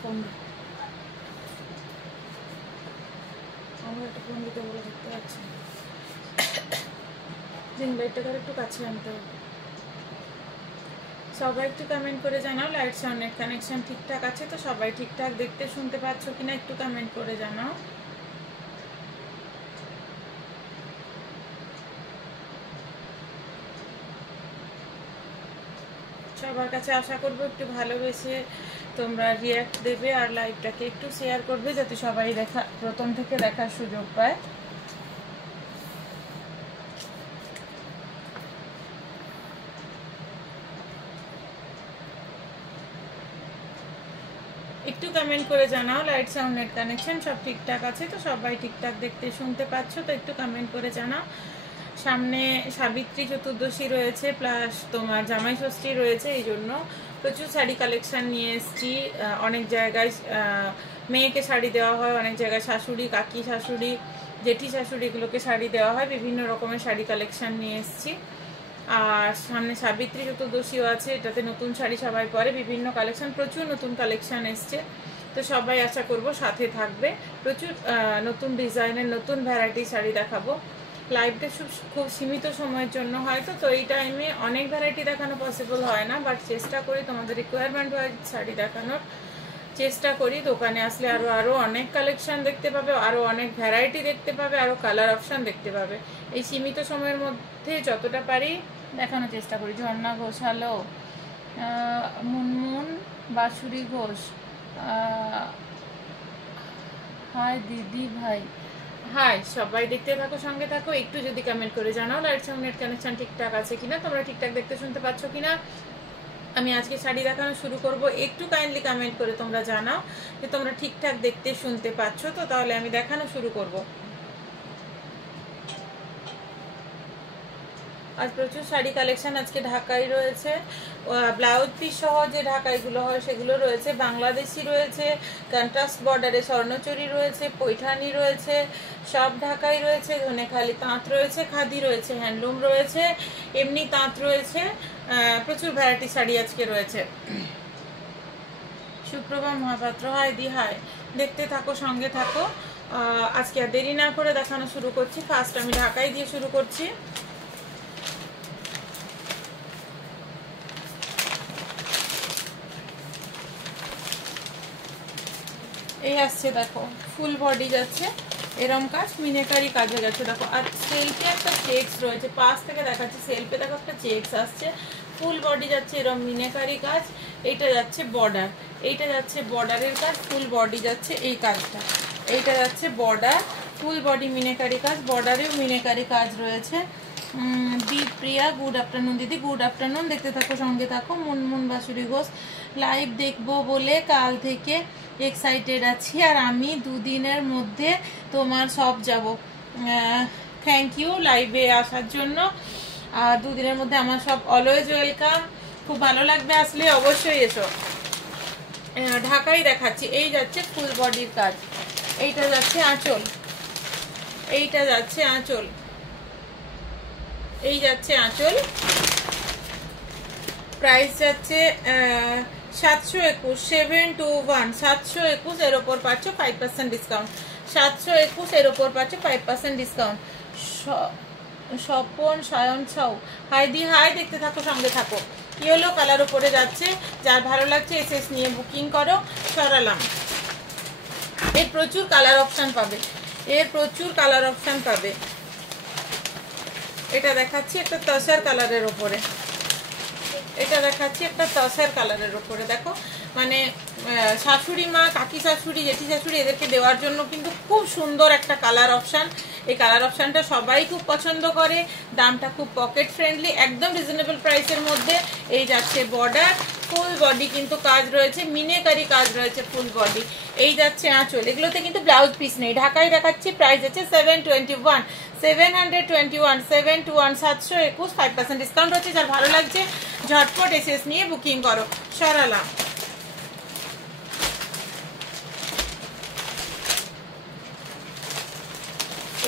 Phone আমার একটা phone দিতে বলে দেখতে পাচ্ছি রিং লাইটটাকে একটু কাছে আনতে হবে। সবাই একটু কমেন্ট করে জানাও লাইট সাউন্ড নেট কানেকশন ঠিকঠাক আছে তো? সবাই ঠিকঠাক দেখতে শুনতে পাচ্ছ কিনা একটু কমেন্ট করে জানাও। সবার কাছে আশা করবো একটু ভালোবেসে তোমরা রিয়াক্ট দেবে আর লাইভটাকে একটু শেয়ার করবে যাতে সবাই প্রথম থেকে দেখার সুযোগ পায়। একটু কমেন্ট করে জানাও লাইট সাউন্ড নেট কানেকশন সব ঠিকঠাক আছে তো? সবাই ঠিকঠাক দেখতে শুনতে পাচ্ছ তো? একটু কমেন্ট করে জানাও। সামনে সাবিত্রী চতুর্দশী রয়েছে প্লাস তোমার জামাই ষষ্ঠী রয়েছে, এই জন্য প্রচুর শাড়ি কালেকশন নিয়ে এসেছি। অনেক জায়গায় মেয়েকে শাড়ি দেওয়া হয়, অনেক জায়গায় শাশুড়ি, কাকি শাশুড়ি, জেঠি শাশুড়ি এগুলোকে শাড়ি দেওয়া হয়। বিভিন্ন রকমের শাড়ি কালেকশন নিয়ে এসেছি। আর সামনে সাবিত্রী চতুর্দশীও আছে, এটাতে নতুন শাড়ি সবাই পরে। বিভিন্ন কালেকশন, প্রচুর নতুন কালেকশন এসছে তো সবাই আশা করব সাথে থাকবে। প্রচুর নতুন ডিজাইনের নতুন ভ্যারাইটি শাড়ি দেখাবো। লাইভটা খুব সীমিত সময়ের জন্য হয়তো তো এই টাইমে অনেক ভ্যারাইটি দেখানো পসিবল হয় না, বাট চেষ্টা করি তোমাদের রিকোয়ারমেন্ট হয় শাড়ি দেখানোর চেষ্টা করি। দোকানে আসলে আরও অনেক কালেকশন দেখতে পাবে, আরও অনেক ভ্যারাইটি দেখতে পাবে, আরও কালার অপশান দেখতে পাবে। এই সীমিত সময়ের মধ্যে যতটা পারি দেখানোর চেষ্টা করি। ঝর্ণা ঘোষ হ্যালো, মুনমুন বাসুরি ঘোষ হাই দিদি ভাই, হাই। সবাই দেখতে থাকো, সঙ্গে থাকো। একটু যদি কমেন্ট করে জানাও লাইট সাউন্ড নেট কানেকশন ঠিকঠাক আছে কিনা, তোমরা ঠিকঠাক দেখতে শুনতে পাচ্ছ কিনা। আমি আজকে শাড়ি দেখানো শুরু করব, একটু কাইন্ডলি কমেন্ট করে তোমরা জানাও যে তোমরা ঠিকঠাক দেখতে শুনতে পাচ্ছ তো? তাহলে আমি দেখানো শুরু করব। আজ প্রচুর শাড়ি কালেকশন আজকে ঢাকাই রয়েছে, ব্লাউজ পিস সহ যে ঢাকাইগুলো হয় সেগুলো রয়েছে, বাংলাদেশি রয়েছে, কন্ট্রাস্ট বর্ডারে স্বর্ণচুরি রয়েছে, পৈঠানি রয়েছে, সব ঢাকাই রয়েছে, ধনেখালি তাঁত রয়েছে, খাদি রয়েছে, হ্যান্ডলুম রয়েছে, এমনি তাঁত রয়েছে। প্রচুর ভ্যারাইটি শাড়ি আজকে রয়েছে। সুপ্রভা মহাপাত্র হাই দি হাই, দেখতে থাকো, সঙ্গে থাকো। আজকে আর দেরি না করে দেখানো শুরু করছি। ফার্স্ট আমি ঢাকাই দিয়ে শুরু করছি। এই আসছে দেখো, ফুল বডি যাচ্ছে এরম কাজ, মিনেকারি কাজ হয়ে যাচ্ছে দেখো। আর সেলফে একটা চেক্স রয়েছে, পাশ থেকে দেখাচ্ছে, সেলফে দেখো একটা চেক্স আসছে, ফুল বডি যাচ্ছে এরম মিনেকারি কাজ। এইটা যাচ্ছে বর্ডার, এইটা যাচ্ছে বর্ডারের কাজ, ফুল বডি যাচ্ছে এই কাজটা। এইটা যাচ্ছে বর্ডার, ফুল বডি মিনেকারি কাজ, বর্ডারেও মিনেকারি কাজ রয়েছে। প্রিয়া গুড আফটারনুন দিদি, গুড আফটারনুন। দেখতে থাকো, সঙ্গে থাকো। মুনমুন বাসুরি ঘোষ লাইভ দেখবো বলে কাল থেকে এক্সাইটেড আছি, আর আমি দুদিনের মধ্যে তোমার সব যাব। থ্যাংক ইউ লাইভে আসার জন্য। আর দুদিনের মধ্যে আমার সব অলওয়েজ ওয়েলকাম, খুব ভালো লাগবে আসলে, অবশ্যই এসো। ঢাকাই দেখাচ্ছি, এই যাচ্ছে ফুল বডির কাজ, এইটা যাচ্ছে আঁচল, এইটা যাচ্ছে আঁচল, এই যাচ্ছে আঁচল। প্রাইস যাচ্ছে 721, 721, 721 এর ওপর পাচ্ছ 5% ডিসকাউন্ট, 721 এর ওপর পাচ্ছ 5% ডিসকাউন্ট। স্বপন সায়ন ছাউ হাই দি হাই, দেখতে থাকো, সঙ্গে থাকো। ইয়েলো কালার ওপরে যাচ্ছে, যার ভালো লাগছে এসএস নিয়ে বুকিং করো। সরালাম, এর প্রচুর কালার অপশান পাবে, এর প্রচুর কালার অপশান পাবে। এটা দেখাচ্ছি একটা তসার কালারের ওপরে, এটা দেখাচ্ছি একটা তসার কালারের ওপরে। দেখো মানে শাশুড়ি মা, কাকি শাশুড়ি, জেঠি শাশুড়ি এদেরকে দেওয়ার জন্য কিন্তু খুব সুন্দর একটা কালার অপশান। এই কালার অপশানটা সবাই খুব পছন্দ করে, দামটা খুব পকেট ফ্রেন্ডলি, একদম রিজনেবল প্রাইসের মধ্যে। এই যাচ্ছে বর্ডার, ফুল বডি কিন্তু কাজ রয়েছে, মিনেকারি কাজ রয়েছে ফুল বডি। এই যাচ্ছে আঁচল, এগুলোতে কিন্তু ব্লাউজ পিস নেই। ঢাকায় দেখাচ্ছি, প্রাইস আছে 721, 721, 721, 721, 5% ডিসকাউন্ট হচ্ছে। যার ভালো লাগছে ঝটপট এসএস নিয়ে বুকিং করো। সরালাম,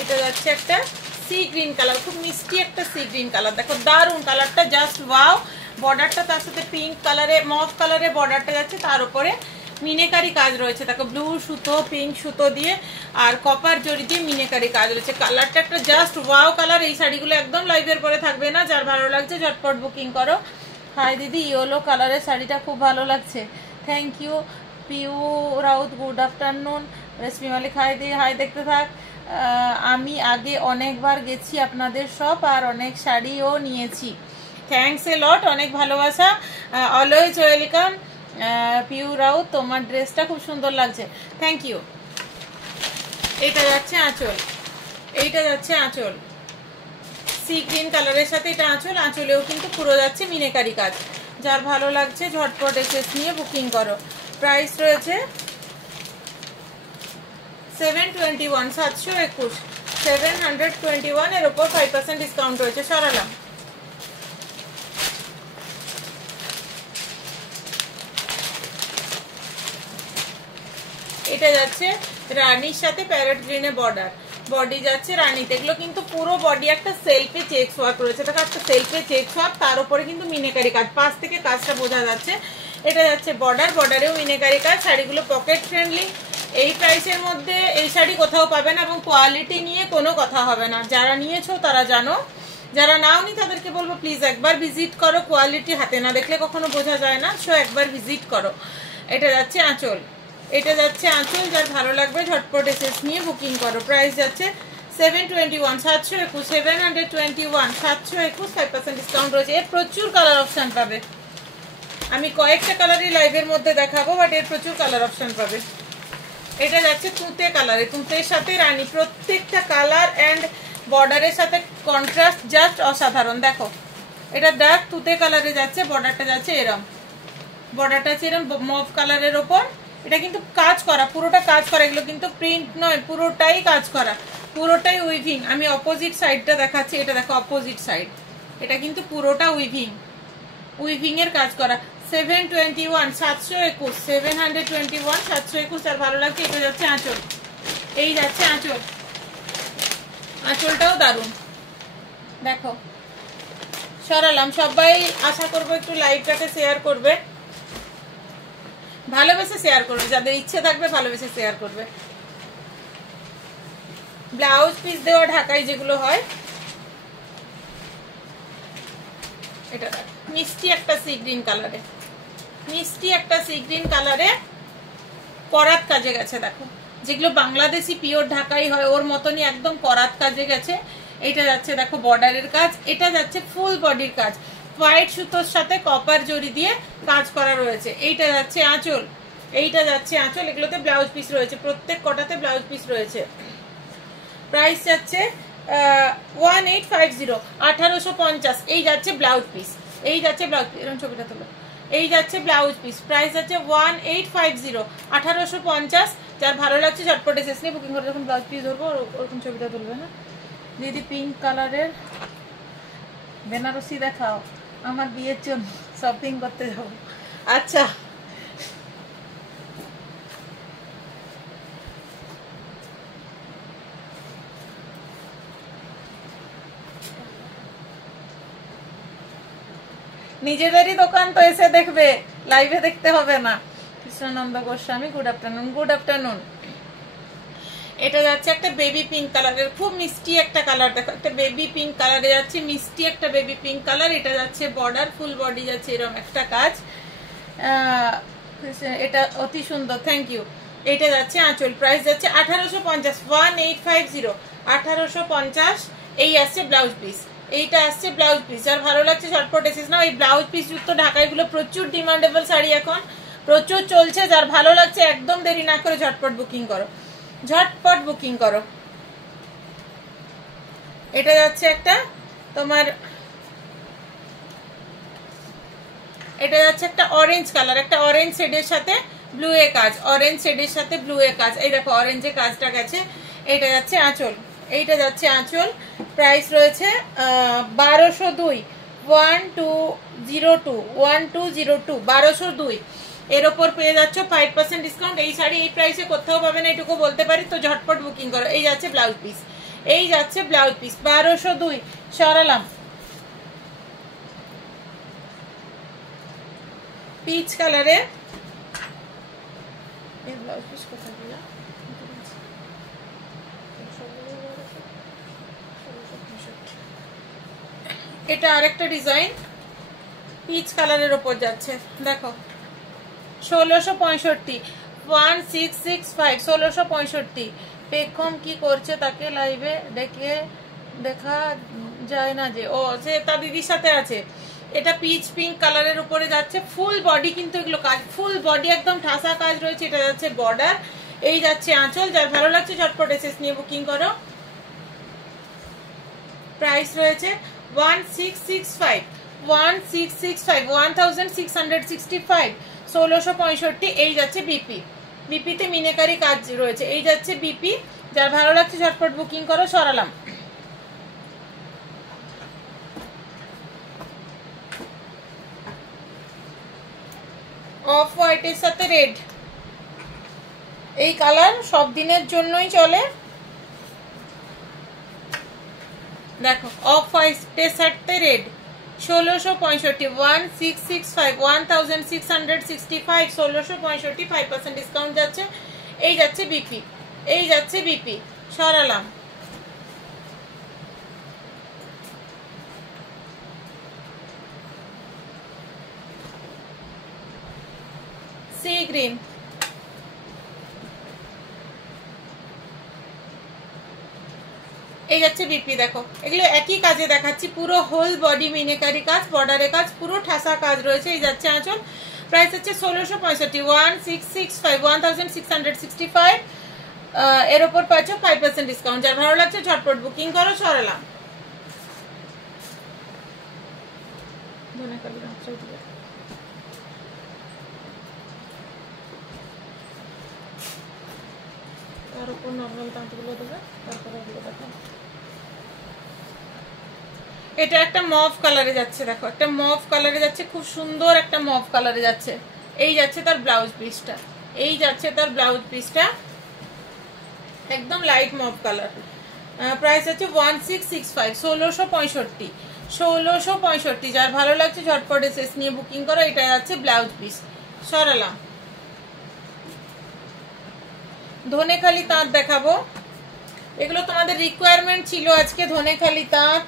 এটা যাচ্ছে একটা সি গ্রিন কালার, খুব মিষ্টি একটা সি গ্রিন কালার। দেখো দারুন কালারটা, জাস্ট ওয়াও। বর্ডারটা তার সাথে পিঙ্ক কালারে, মভ কালারে বর্ডারটা যাচ্ছে, তার উপরে মিনেকারি কাজ রয়েছে, দেখো ব্লু সুতো, পিঙ্ক সুতো দিয়ে আর কপার জড়ি দিয়ে মিনেকারি কাজ রয়েছে। কালারটা একটা জাস্ট ওয়াও কালার। এই শাড়িগুলো একদম লাইভের পরে থাকবে না, যার ভালো লাগছে ঝটপট বুকিং করো। হাই দিদি, ইয়েলো কালারের শাড়িটা খুব ভালো লাগছে, thank you. Piu Raut, good afternoon. Reshmi Malik, hi দি, হাই, দেখতে থাক। আমি আগে অনেকবার গেছি আপনাদের শপ আর অনেক শাড়িও নিয়েছি, থ্যাংকস এ লট, অনেক ভালোবাসা, অলওয়েজ ওয়েলকাম। পিউ রাউত, তোমার ড্রেসটা খুব সুন্দর লাগছে, থ্যাংক ইউ। এটা যাচ্ছে আঁচল, এইটা যাচ্ছে আঁচল, সি গ্রিন কালারের সাথে এটা আঁচল, আঁচলেও কিন্তু পুরো যাচ্ছে মিনেকারি কাজ। যার ভালো লাগছে ঝটপট এসএস নিয়ে বুকিং করো। প্রাইস রয়েছে 721, 721, 721, এর উপর 5% ডিসকাউন্ট রয়েছে। সরালাম। এটা যাচ্ছে রানীর সাথে প্যারেট গ্রিনে বর্ডার, বডি যাচ্ছে রানীতে। এগুলো কিন্তু পুরো বডি একটা সেলফে চেকস ওয়ার্ক রয়েছে, দেখো একটা সেলফে চেকস ওয়ার্ক, তার উপরে কিন্তু মিনেকারি কাজ, পাশ থেকে কাজটা বোঝা যাচ্ছে। এটা যাচ্ছে বর্ডার, বর্ডারেও মিনেকারি কাজ। শাড়িগুলো পকেট ফ্রেন্ডলি, এই প্রাইসের মধ্যে এই শাড়ি কোথাও পাবে না এবং কোয়ালিটি নিয়ে কোনো কথা হবে না। যারা নিয়েছো তারা জানো, যারা নাওনি তাদেরকে বলবো প্লিজ একবার ভিজিট করো, কোয়ালিটি হাতে না দেখলে কখনো বোঝা যায় না, সো একবার ভিজিট করো। এটা যাচ্ছে আঁচল, এটা যাচ্ছে আঁচল, যার ভালো লাগবে ঝটপট এসএস নিয়ে বুকিং করো। প্রাইস যাচ্ছে 721, 721, 721, 721, 5% ডিসকাউন্ট রয়েছে। এর প্রচুর কালার অপশন পাবে, আমি কয়েকটা কালারই লাইভের মধ্যে দেখাবো, বাট এর প্রচুর কালার অপশন পাবে। এটা যাচ্ছে তুঁতে কালারে, তুঁতের সাথে রানী, প্রত্যেকটা কালার অ্যান্ড বর্ডারের সাথে কন্ট্রাস্ট জাস্ট অসাধারণ। দেখো এটা ডার্ক তুঁতে কালারে যাচ্ছে, বর্ডারটা যাচ্ছে এরম, বর্ডারটা আছে এরম মভ কালারের ওপর। এটা কিন্তু কাজ করা, পুরোটা কাজ করা, এগুলো কিন্তু প্রিন্ট নয়, পুরোটাই কাজ করা, পুরোটাই উইভিং। আমি অপোজিট সাইডটা দেখাচ্ছি, এটা দেখো অপোজিট সাইড, এটা কিন্তু পুরোটা উইভিং, উইভিং এর কাজ করা। 721, 721, 721, 721, আর ভালো লাগছে। এটা যাচ্ছে আঁচল, এই যাচ্ছে আঁচল, আঁচলটাও দারুণ। দেখো সরালাম। সবাই আশা করবো একটু লাইভটাকে শেয়ার করবে, ভালোবেসে শেয়ার করবে, যাদের ইচ্ছে থাকবে ভালোবেসে শেয়ার করবে। ব্লাউজ পিস দেওয়া ঢাকায় যেগুলো হয়, এটা মিষ্টি একটা সি গ্রিন কালারে, মিষ্টি একটা সি গ্রিন কালারে করাত কাজে গেছে। দেখো যেগুলো বাংলাদেশি পিওর ঢাকাই হয় ওর মতনই একদম করাত কাজে গেছে। এটা যাচ্ছে দেখো বর্ডারের কাজ, এটা যাচ্ছে ফুল বডির কাজ, হোয়াইট সুতোর সাথে কপার জড়ি দিয়ে কাজ করা রয়েছে। এইটা যাচ্ছে আঁচল, এইটা যাচ্ছে আঁচল, এগুলোতে ব্লাউজ পিস রয়েছে, প্রত্যেক কটাতে ব্লাউজ পিস রয়েছে। প্রাইস যাচ্ছে 1850, 1850। এই যাচ্ছে ব্লাউজ পিস, এই যাচ্ছে ব্লাউজ পিস, এরকম ছবিটা তোলো, এই যাচ্ছে ব্লাউজ পিস। প্রাইস যাচ্ছে 1850, 1850। যার ভালো লাগছে ঝটপট এসএস নিয়ে বুকিং করে, যখন ব্লাউজ পিস ধরবো ওরকম ছবিটা তুলবে। হ্যাঁ দিদি, পিঙ্ক কালারের বেনারসি দেখাও, আমার বিয়ের জন্য শপিং করতে যাবো। আচ্ছা নিজেদেরই দোকান তো এসে দেখবে, লাইভে দেখতে হবে না। Krishnananda Goswami, good afternoon, good afternoon. এটা যাচ্ছে একটা বেবি পিঙ্ক কালারের, খুব মিষ্টি একটা কালার। দেখো একটা বেবি পিঙ্ক কালারে যাচ্ছে, মিষ্টি একটা বেবি পিঙ্ক কালার। এটা যাচ্ছে বর্ডার, ফুল বডি যাচ্ছে এরকম একটা কাজ, এটা অতি সুন্দর, থ্যাংক ইউ। এটা যাচ্ছে আঁচল, প্রাইস যাচ্ছে 1850, 1850, 1850। এই আসছে ব্লাউজ পিস, এইটা আসছে ব্লাউজ পিস। যার ভালো লাগছে ঝটপট এসেছে না, এই ব্লাউজ পিস যুক্ত ঢাকাইগুলো প্রচুর ডিমান্ডেবল শাড়ি, এখন প্রচুর চলছে। যার ভালো লাগছে একদম দেরি না করে ঝটপট বুকিং করো, ঝটপট বুকিং করো। এটা যাচ্ছে একটা তোমার, এটা যাচ্ছে একটা অরেঞ্জ কালার, একটা অরেঞ্জ শেডের সাথে ব্লু এ কাজ, অরেঞ্জ শেডের সাথে ব্লু এ কাজ। এই দেখো অরেঞ্জে কাজটা গেছে। এটা যাচ্ছে আঁচল, এইটা যাচ্ছে আঁচল। প্রাইস রয়েছে 1202, 1202, 1202, 1202। এর ওপর পেয়ে যাচ্ছ 5% ডিসকাউন্ট। এই শাড়ি এই প্রাইসে কোথাও পাবে না, এটুকু বলতে পারি, তো ঝটপট বুকিং করো। এই যাচ্ছে ব্লাউজ পিস, এই যাচ্ছে ব্লাউজ পিস, 1202। সরালাম। পিচ কালারে ব্লাউজ পিস কোথায় দিলা? এটা আরেকটা ডিজাইন পিচ কালারের উপর যাচ্ছে, দেখো 1665 1665 1665। পেখম কি করছে তাকে লাইভে দেখা যায় না যে, ও সে তার দিদির সাথে আছে। এটা পিচ পিঙ্ক কালারের উপরে যাচ্ছে, ফুল বডি কিন্তু এগুলো কাজ, ফুল বডি একদম ঠাসা কাজ রয়েছে। এটা যাচ্ছে বর্ডার, এই যাচ্ছে আঁচল। যার ভালো লাগছে ঝটপট এসএস নিয়ে বুকিং করো। প্রাইস রয়েছে 1665 1665 1665 1665। এই যাচ্ছে বিপি, বিপিতে মিনেকারি কাজ রয়েছে। এই যাচ্ছে বিপি, যার ভালো লাগছে ঝটপট বুকিং করো। সরালাম। অফ হোয়াইটের সাথে রেড, এই কালার সব দিনের জন্যই চলে। দেখো অফ হোয়াইটের সাথে রেড 1665 1665 1665 1665 5% ডিসকাউন্ট যাচ্ছে। এই যাচ্ছে বিপি, এই যাচ্ছে বিপি। সরালাম। সি গ্রিন, এই যাচ্ছে বিপি। দেখো এগুলো একই কাজে দেখাচ্ছি, পুরো হোল বডি মিনেকারি কাজ, বর্ডারে কাজ, পুরো ঠাসা কাজ রয়েছে। এই যাচ্ছে আঁচল। প্রাইস হচ্ছে 1665 1665 1665। এর উপর পাচ্ছ 5% ডিসকাউন্ট। যার ভালো লাগছে ঝটপট বুকিং করো। সরালাম। তার উপর নর্মাল তাঁতগুলো দেবে, তারপরে এগুলো দেখো। এটা একটা মভ কালারে যাচ্ছে, দেখো একটা মভ কালারে যাচ্ছে, খুব সুন্দর একটা মভ কালারে যাচ্ছে। এই যাচ্ছে তার ব্লাউজ পিসটা, এই যাচ্ছে তার ব্লাউজ পিসটা, একদম লাইট মভ কালার। প্রাইস হচ্ছে 1665 1665 1665। যার ভালো লাগছে ঝটপট এসএস নিয়ে বুকিং করো। এটা যাচ্ছে ব্লাউজ পিস। সরালাম। ধনেখালি তাঁত দেখাবো, এগুলো তোমাদের রিকোয়ারমেন্ট ছিল আজকে। ধনেখালি তাঁত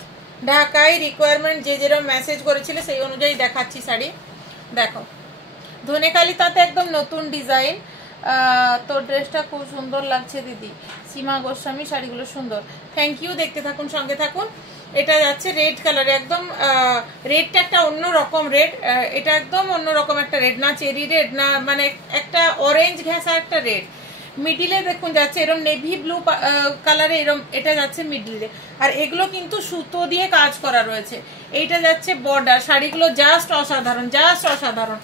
ঢাকায় রিকোয়ারমেন্ট, যে যেরকম মেসেজ করেছিল সেই অনুযায়ী দেখাচ্ছি শাড়ি। দেখো ধনেখালি তাঁতে একদম নতুন ডিজাইন। তোর ড্রেসটা খুব সুন্দর লাগছে দিদি, সীমা গোস্বামী। শাড়িগুলো সুন্দর, থ্যাংক ইউ। দেখতে থাকুন, সঙ্গে থাকুন। এটা যাচ্ছে রেড কালারে, একদম রেডটা একটা অন্য রকম রেড। এটা একদম অন্য রকম একটা রেড, না চেরি রেড, না মানে একটা অরেঞ্জ ঘেঁষা একটা রেড। মিডিলে দেখুন যাচ্ছে এরকম নেভি ব্লু কালারে, এরকম এটা যাচ্ছে মিডিলে। আর এগুলো কিন্তু সুতো দিয়ে কাজ করা রয়েছে। এইটা যাচ্ছে বর্ডার। শাড়িগুলো জাস্ট অসাধারণ, জাস্ট অসাধারণ।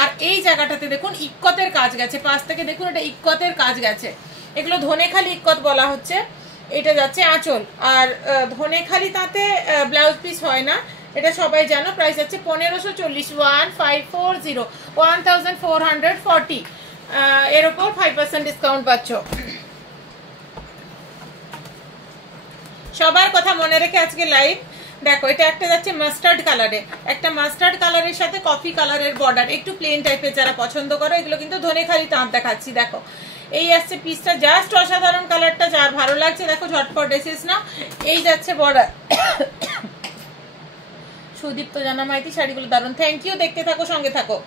আর এই জায়গাটাতে দেখুন ইক্কতের কাজ গেছে, পাশ থেকে দেখুন এটা ইক্কতের কাজ গেছে। এগুলো ধনেখালি ইক্কত বলা হচ্ছে। এটা যাচ্ছে আঁচল। আর ধনেখালি তাতে ব্লাউজ পিস হয় না, এটা সবাই জানো। প্রাইস আছে 1540 1540 1440। এর উপর 5% ডিসকাউন্ট পাচ্ছ। সবার কথা মনে রেখে আজকে লাইভ। দেখো এটা একটা যাচ্ছে মাস্টার্ড কালারে, একটা মাস্টার্ড কালারের সাথে কফি কালারের বর্ডার, একটু প্লেন টাইপের যারা পছন্দ করো। এগুলো কিন্তু ধনেখালি তাঁত দেখাচ্ছি। দেখো এই আসছে পিসটা, জাস্ট অসাধারণ কালারটা। যার ভালো লাগছে দেখো ঝটপট এসেস না। এই যাচ্ছে বর্ডার। সুদীপ্ত জানা মাইতি, শাড়িগুলো দারুণ, থ্যাংক ইউ। দেখতে থাকো, সঙ্গে থাকো।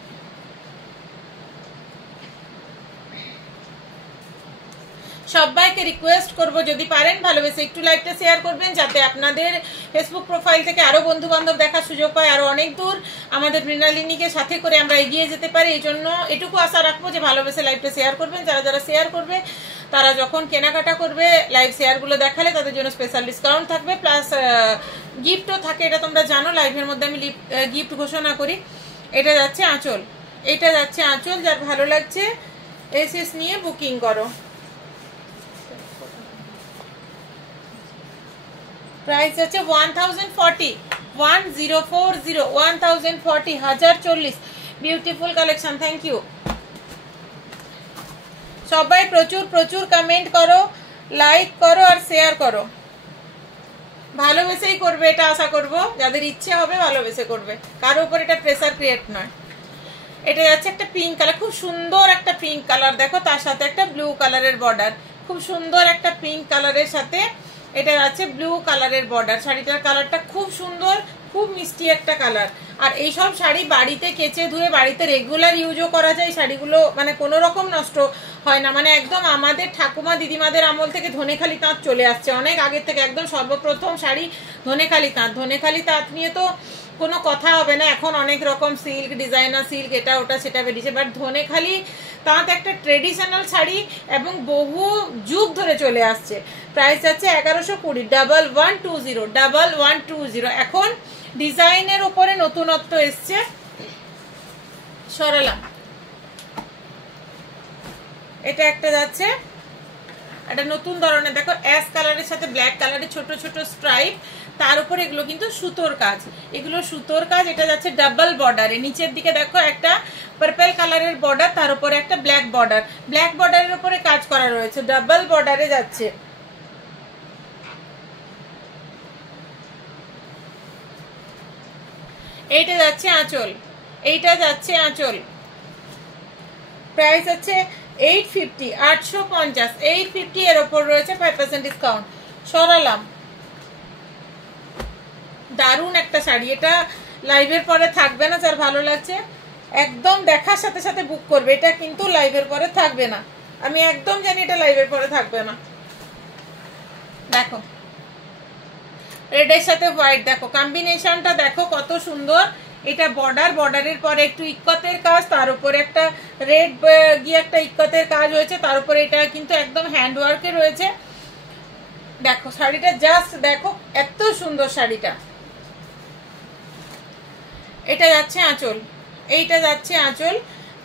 সবাইকে রিকোয়েস্ট করব যদি পারেন ভালোবেসে একটু লাইভটা শেয়ার করবেন, যাতে আপনাদের ফেসবুক প্রোফাইল থেকে আরো বন্ধু বান্ধব দেখার সুযোগ পায়, আরো অনেক দূর আমাদের মৃণালিনীকে সাথে করে আমরা এগিয়ে যেতে পারি। এই জন্য এটুকু আশা রাখবো যে ভালোবেসে লাইভটা শেয়ার করবেন। যারা যারা শেয়ার করবে তারা যখন কেনাকাটা করবে লাইভ শেয়ারগুলো দেখালে তাদের জন্য স্পেশাল ডিসকাউন্ট থাকবে, প্লাস গিফটও থাকে। এটা তোমরা জানো, লাইভের মধ্যে আমি গিফট ঘোষণা করি। এটা যাচ্ছে আঁচল, এটা যাচ্ছে আঁচল। যার ভালো লাগছে এসএস নিয়ে বুকিং করো। প্রাইস আছে 1040 1040 1040 1040। Beautiful collection, thank you. সবাই প্রচুর প্রচুর কমেন্ট করো, লাইক করো আর শেয়ার করো। ভালোবেসেই করবে, এটা আশা করব। যাদের ইচ্ছে হবে ভালোবেসে করবে, কারো উপর এটা প্রেসার ক্রিয়েট নয়। এটা যাচ্ছে একটা পিঙ্ক কালার, খুব সুন্দর একটা পিঙ্ক কালার, দেখো তার সাথে একটা ব্লু কালারের বর্ডার, খুব সুন্দর একটা পিঙ্ক কালারের সাথে এটা আছে ব্লু কালারের বর্ডার। শাড়িটার কালারটা খুব সুন্দর, খুব মিষ্টি একটা কালার। আর এইসব শাড়ি বাড়িতে কেচে ধুয়ে বাড়িতে রেগুলার ইউজও করা যায়। শাড়িগুলো মানে কোনো রকম নষ্ট হয় না, মানে একদম আমাদের ঠাকুমা দিদিমাদের আমল থেকে ধনেখালি তাঁত চলে আসছে, অনেক আগের থেকে। একদম সর্বপ্রথম শাড়ি ধনেখালি তাঁত। ধনেখালি তাঁত নিয়ে তো কোনো কথা হবে না, এখন অনেক রকম সিল্ক, ডিজাইনার সিল্ক, এটা ওটা সেটা বেরিয়েছে, বাট ধনেখালি তাঁত একটা ট্রেডিশনাল শাড়ি এবং বহু যুগ ধরে চলে আসছে। প্রাইস আছে 1120, 1120। এখন ডিজাইনের উপরে নতুনত্ব এসছে, সরালাম। এটা একটা যাচ্ছে, একটা নতুন ধরনের, দেখো অ্যাশ কালারের সাথে ব্ল্যাক কালারের ছোট ছোট স্ট্রাইপ, তার উপরে এগুলো কিন্তু সুতোর কাজ, এগুলো সুতোর কাজ। এটা যাচ্ছে ডাবল বর্ডারে, নিচের দিকে দেখো একটা পার্পল কালারের বর্ডার, তার উপরে একটা ব্ল্যাক বর্ডার, ব্ল্যাক বর্ডারের উপরে কাজ করা রয়েছে, ডাবল বর্ডারে যাচ্ছে। এইটা যাচ্ছে আঁচল, এইটা যাচ্ছে আঁচল। প্রাইস আছে 850, 850, 850 এর ওপর রয়েছে 5% ডিসকাউন্ট। সরালাম। দারুণ একটা শাড়ি, এটা লাইভের পরে থাকবে না, যার ভালো লাগছে একদম দেখার সাথে সাথে বুক করবে, এটা কিন্তু লাইভের পরে থাকবে না, আমি একদম জানি এটা লাইভের পরে থাকবে না। দেখো রেডের সাথে হোয়াইট, দেখো কম্বিনেশনটা দেখো কত সুন্দর। এটা বর্ডার, বর্ডারের পরে একটু ইক্কতের কাজ, তার উপরে একটা রেড গিয়ে একটা ইক্কতের কাজ হয়েছে, তার উপরে এটা কিন্তু একদম হ্যান্ডওয়ার্কে রয়েছে। দেখো শাড়িটা জাস্ট দেখো এত সুন্দর শাড়িটা। এটা যাচ্ছে আঁচল, এইটা যাচ্ছে আঁচল।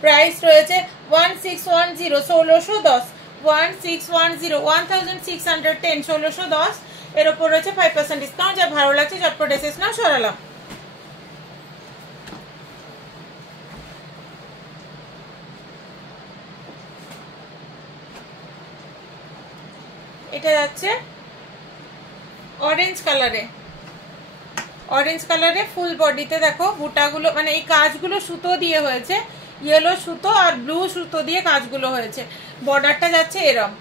প্রাইস রয়েছে 1610, 1610, 1610, 1610, 1610 এর উপর রয়েছে 5% ডিসকাউন্ট। যা ভালো লাগছে চটপট এসেস নাও। সরালাম। এটা যাচ্ছে অরেঞ্জ কালারে, অরেঞ্জ কালারে ফুল বডিতে দেখো বুটাগুলো, মানে এই কাজগুলো সুতো দিয়ে হয়েছে, ইয়েলো সুতো আর ব্লু সুতো দিয়ে কাজগুলো হয়েছে। বর্ডারটা যাচ্ছে এরম,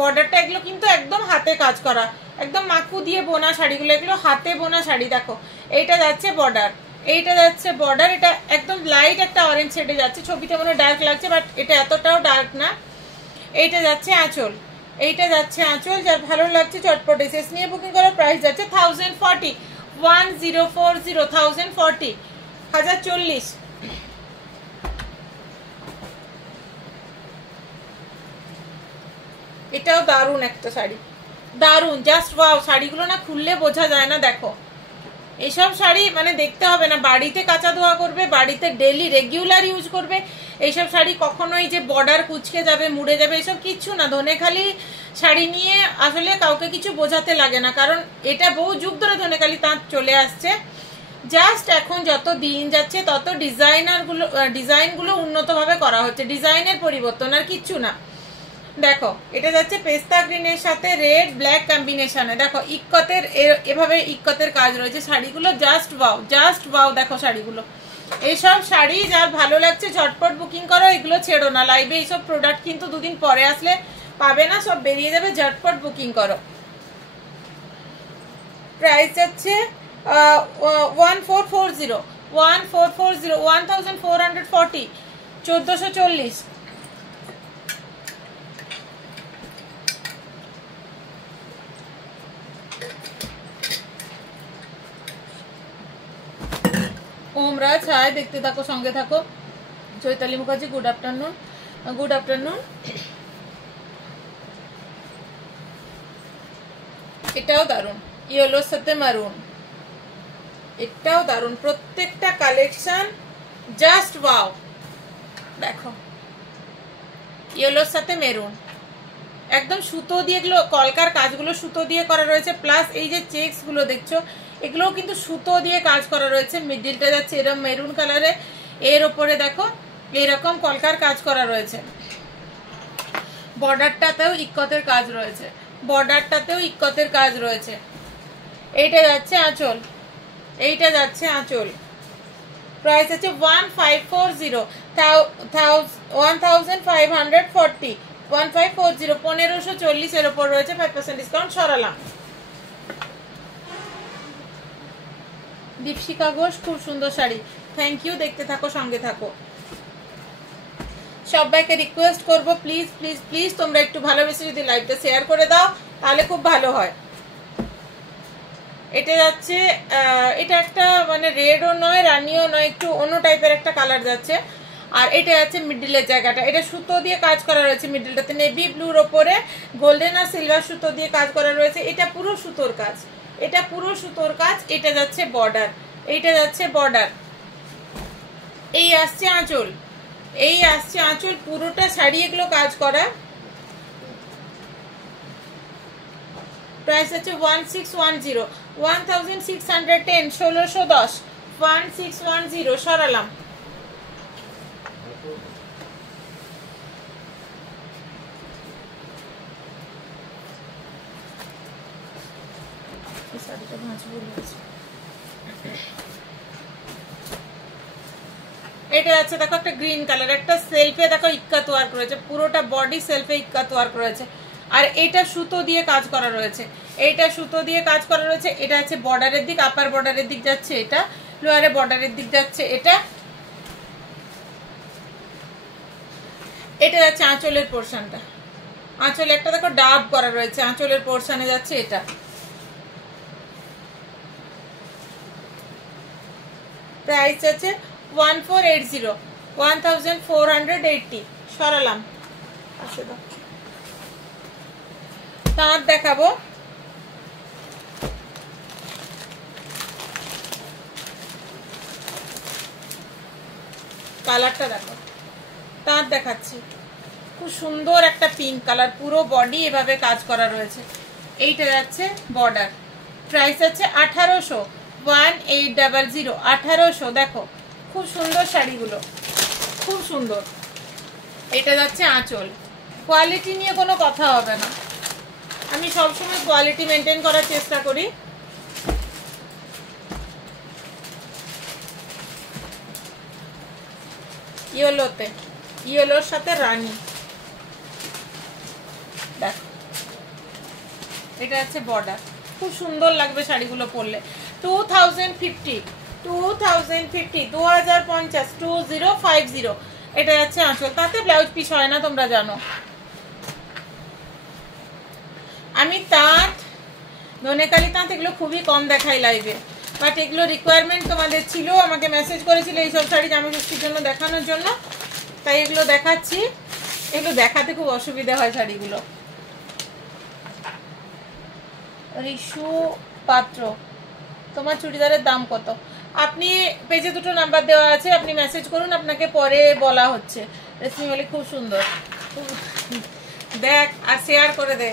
বর্ডারটা এগুলো কিন্তু একদম হাতে কাজ করা, একদম মাকু দিয়ে বোনা শাড়িগুলো, এগুলো হাতে বোনা শাড়ি। দেখো এইটা যাচ্ছে বর্ডার, এইটা যাচ্ছে বর্ডার, এটা একদম লাইট একটা অরেঞ্জ শেডে যাচ্ছে, ছবিতে মনে ডার্ক লাগছে বাট এটা এতটাও ডার্ক না। এইটা যাচ্ছে আঁচল, এইটা যাচ্ছে আঁচল। যার ভালো লাগছে চটপট এসেস নিয়ে বুকিং করার। প্রাইস যাচ্ছে 1040, 1040, 1040, 1040। এটাও দারুণ একটা শাড়ি, দারুণ, জাস্ট ওয়াও। শাড়িগুলো না খুললে বোঝা যায় না। দেখো এইসব শাড়ি মানে দেখতে হবে না, বাড়িতে কাঁচা ধোয়া করবে, বাড়িতে ডেলি রেগুলার ইউজ করবে। এইসব শাড়ি কখনোই যে বর্ডার কুচকে যাবে, মুড়ে যাবে, এসব কিচ্ছু না। ধনেখালি শাড়ি নিয়ে আসলে কাউকে কিছু বোঝাতে লাগে না, কারণ এটা বহু যুগ ধরে ধনেখালি তাঁত চলে আসছে। জাস্ট এখন যত দিন যাচ্ছে তত ডিজাইনগুলো উন্নতভাবে করা হচ্ছে, ডিজাইনের পরিবর্তন, আর কিচ্ছু না। দেখো এটা যাচ্ছে পেস্তা গ্রিনের সাথে রেড ব্ল্যাক কম্বিনেশনে, দেখো ইক্কতের এভাবে ইক্কতের কাজ রয়েছে। শাড়িগুলো জাস্ট ওয়াও, জাস্ট ওয়াও। দেখো শাড়িগুলো, এইসব শাড়ি যার ভালো লাগছে ঝটপট বুকিং করো, এগুলো ছেড়ো না। লাইভে এইসব প্রোডাক্ট কিন্তু দুদিন পরে আসলে পাবে না, সব বেরিয়ে যাবে, ঝটপট বুকিং করো। প্রাইস যাচ্ছে 1440, 1440, 1440, 1440। ওমরাজ হাই, দেখতে থাকো, সঙ্গে থাকো। Chaitali Mukherjee good afternoon, good afternoon. এটাও দারুন, ইয়েলোর সাথে মারুন, এটাও দারুন। প্রত্যেকটা কালেকশন জাস্ট ওয়াও। দেখো ইয়েলোর সাথে মেরুন, একদম সুতো দিয়ে, এগুলো কলকার কাজগুলো সুতো দিয়ে করা রয়েছে, প্লাস এই যে চেকস গুলো দেখছো এগুলো কিন্তু সুতো দিয়ে কাজ করা রয়েছে। মিডিলটা যাচ্ছে এরকম মেরুন কালারে, এর ওপরে দেখো এরকম কলকার কাজ করা রয়েছে। বর্ডারটাতেও ইক্কতের কাজ রয়েছে, বর্ডারটাতেও ইক্কতের কাজ রয়েছে। এইটা যাচ্ছে আঁচল, এইটা যাচ্ছে আঁচল। প্রাইস আছে 1540 1540 1540 1540 এর উপর রয়েছে 5% ডিসকাউন্ট সরালাম। দীপশিকা ঘোষ খুব সুন্দর শাড়ি, থ্যাংক ইউ, দেখতে থাকো সঙ্গে থাকো। সবাইকে রিকোয়েস্ট করবো প্লিজ প্লিজ প্লিজ তোমরা একটু ভালোবেসে যদি লাইভটা শেয়ার করে দাও তাহলে খুব ভালো হয়। এটা যাচ্ছে এটা একটা মানে রেডও নয় রানিও নয়, একটু অন্য টাইপের একটা কালার যাচ্ছে। আর এটা যাচ্ছে মিডলের জায়গাটা, এটা সুতো দিয়ে কাজ করা রয়েছে, মিডলটাতে নেভি ব্লুর ওপরে গোল্ডেন আর সিলভার সুতো দিয়ে কাজ করা রয়েছে। এটা পুরো সুতোর কাজ, এটা পুরো সুতোর কাজ। এটা যাচ্ছে বর্ডার, এইটা যাচ্ছে বর্ডার, এই আসছে আঁচল, এই আসছে আঁচল, পুরোটা শাড়ি এগুলো কাজ করা। প্রাইস আছে 1610 1610 1610 1610 সরালাম। এটা আছে দেখো একটা গ্রিন কালার, একটা সেলফে দেখো ইক্কাত ওয়ার্ক রয়েছে, পুরোটা বডি সেলফে ইক্কাত ওয়ার্ক রয়েছে। আর এটা সুতো দিয়ে কাজ করা রয়েছে, এইটা সুতো দিয়ে কাজ করা রয়েছে। এটা আছে বর্ডারের দিক, আপার বর্ডারের দিক যাচ্ছে এটা, লোয়ারে বর্ডারের দিক যাচ্ছে এটা। এটা যাচ্ছে আঁচলের পোর্শনটা, আঁচলে একটা দেখো ডাব করা রয়েছে, আঁচলের পোর্শনে যাচ্ছে এটা। প্রাইস আছে 1480 1480 সরালাম। তাঁত দেখাবো, কালারটা দেখো, তাঁত দেখাচ্ছি, খুব সুন্দর একটা পিঙ্ক কালার, পুরো বডি এভাবে কাজ করা রয়েছে। এইটা যাচ্ছে বর্ডার। প্রাইস আছে 1800 1800 1800। দেখো খুব সুন্দর শাড়িগুলো, খুব সুন্দর। এটা যাচ্ছে আঁচল, কোয়ালিটি নিয়ে কোনো কথা হবে না, আমি সবসময় কোয়ালিটি মেনটেন করার চেষ্টা করি। ইয়েলোতে, ইয়েলোর সাথে রানী, দেখো এটা আছে বর্ডার, খুব সুন্দর লাগবে শাড়িগুলো পরলে। 2050 2050 2050 2050 এটা যাচ্ছে আঁচল, তাতে ব্লাউজ পিস হয় না তোমরা জানো। আমি তাঁত ধনেকালি তাঁত এগুলো খুবই কম দেখাই লাইভে, বাট এগুলো রিকোয়ারমেন্ট তোমাদের ছিল, আমাকে মেসেজ করেছিল এইসব শাড়ি জামা ষষ্ঠীর জন্য দেখানোর জন্য, তাই এগুলো দেখাচ্ছি। এগুলো দেখাতে খুব অসুবিধা হয় শাড়িগুলো। রিশু পাত্র, তোমার চুড়িদারের দাম কত? আপনি পেজে দুটো নাম্বার দেওয়া আছে, আপনি মেসেজ করুন, আপনাকে পরে বলা হচ্ছে। রেশমি মল্লিক খুব সুন্দর, দেখ আর শেয়ার করে দে।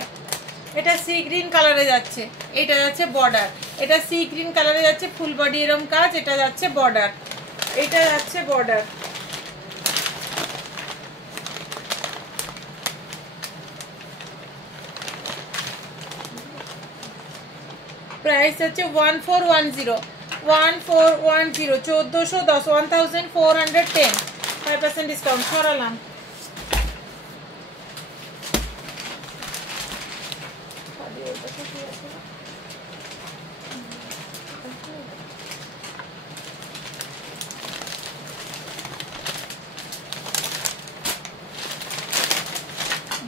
এটা সি গ্রিন কালারে যাচ্ছে, এটা যাচ্ছে বর্ডার, এটা সি গ্রিন কালারে যাচ্ছে, ফুল বডি এরম কাজ, এটা যাচ্ছে বর্ডার, এটা যাচ্ছে বর্ডার। প্রাইস হচ্ছে 1410 1410 1410 1410 5% ডিসকাউন্ট সরালাম।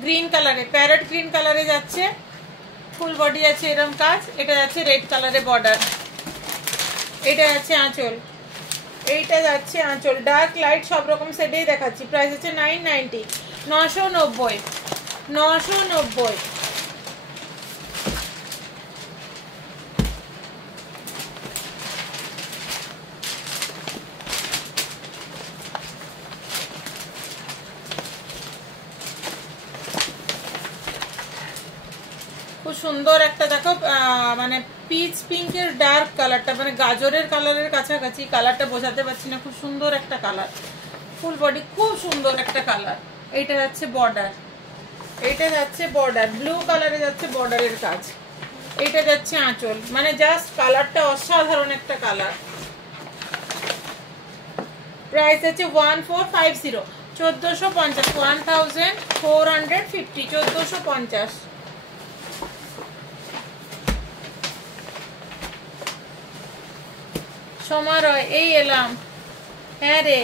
গ্রিন কালারে, প্যারট গ্রিন কালারে যাচ্ছে, ফুল বডি আছে এরকম কাজ। এটা যাচ্ছে রেড কালারে বর্ডার, এটা যাচ্ছে আঁচল, এইটা যাচ্ছে আঁচল। ডার্ক লাইট সব রকম সেটেই দেখাচ্ছি। প্রাইস হচ্ছে 990 990 990। খুব সুন্দর একটা দেখো মানে পিচ পিঙ্কের ডার্ক কালারটা, মানে গাজরের কালারের কাছাকাছি, কালারটা বোঝাতে পারছি না, খুব সুন্দর একটা কালার, ফুল বডি খুব সুন্দর একটা কালার। এইটা যাচ্ছে বর্ডার, এইটা যাচ্ছে বর্ডার, ব্লু কালারে যাচ্ছে বর্ডারের কাজ। এইটা যাচ্ছে আঁচল, মানে জাস্ট কালারটা অসাধারণ একটা কালার। প্রাইস আছে 1450, 1450, 1450, 1450। সমারয় এই এলাম। হ্যাঁ রে,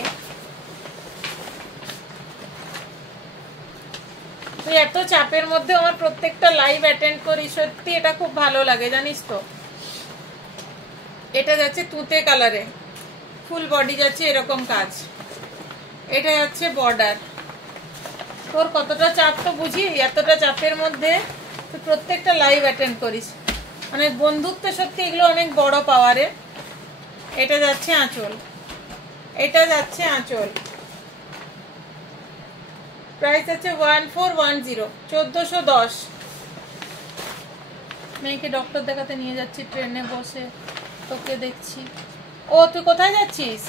তুই এত চাপের মধ্যে আমার প্রত্যেকটা লাইভ অ্যাটেন্ড করিস, সত্যি এটা খুব ভালো লাগে জানিস তো। এটা যাচ্ছে তুতে কালারে, ফুল বডি যাচ্ছে এরকম কাজ। এটা যাচ্ছে বর্ডার। তোর কতটা চাপ তো বুঝি, এতটা চাপের মধ্যে তুই প্রত্যেকটা লাইভ অ্যাটেন্ড করিস, মানে বন্ধুত্ব সত্যি এগুলো অনেক বড় পাওয়ারে। এটা যাচ্ছে আঁচল, এটা যাচ্ছে আঁচল। প্রাইস আছে 1410, 1410। মেয়েকে ডক্টর দেখাতে নিয়ে যাচ্ছি, ট্রেনে বসে তোকে দেখছি। ও তুই কোথায় যাচ্ছিস?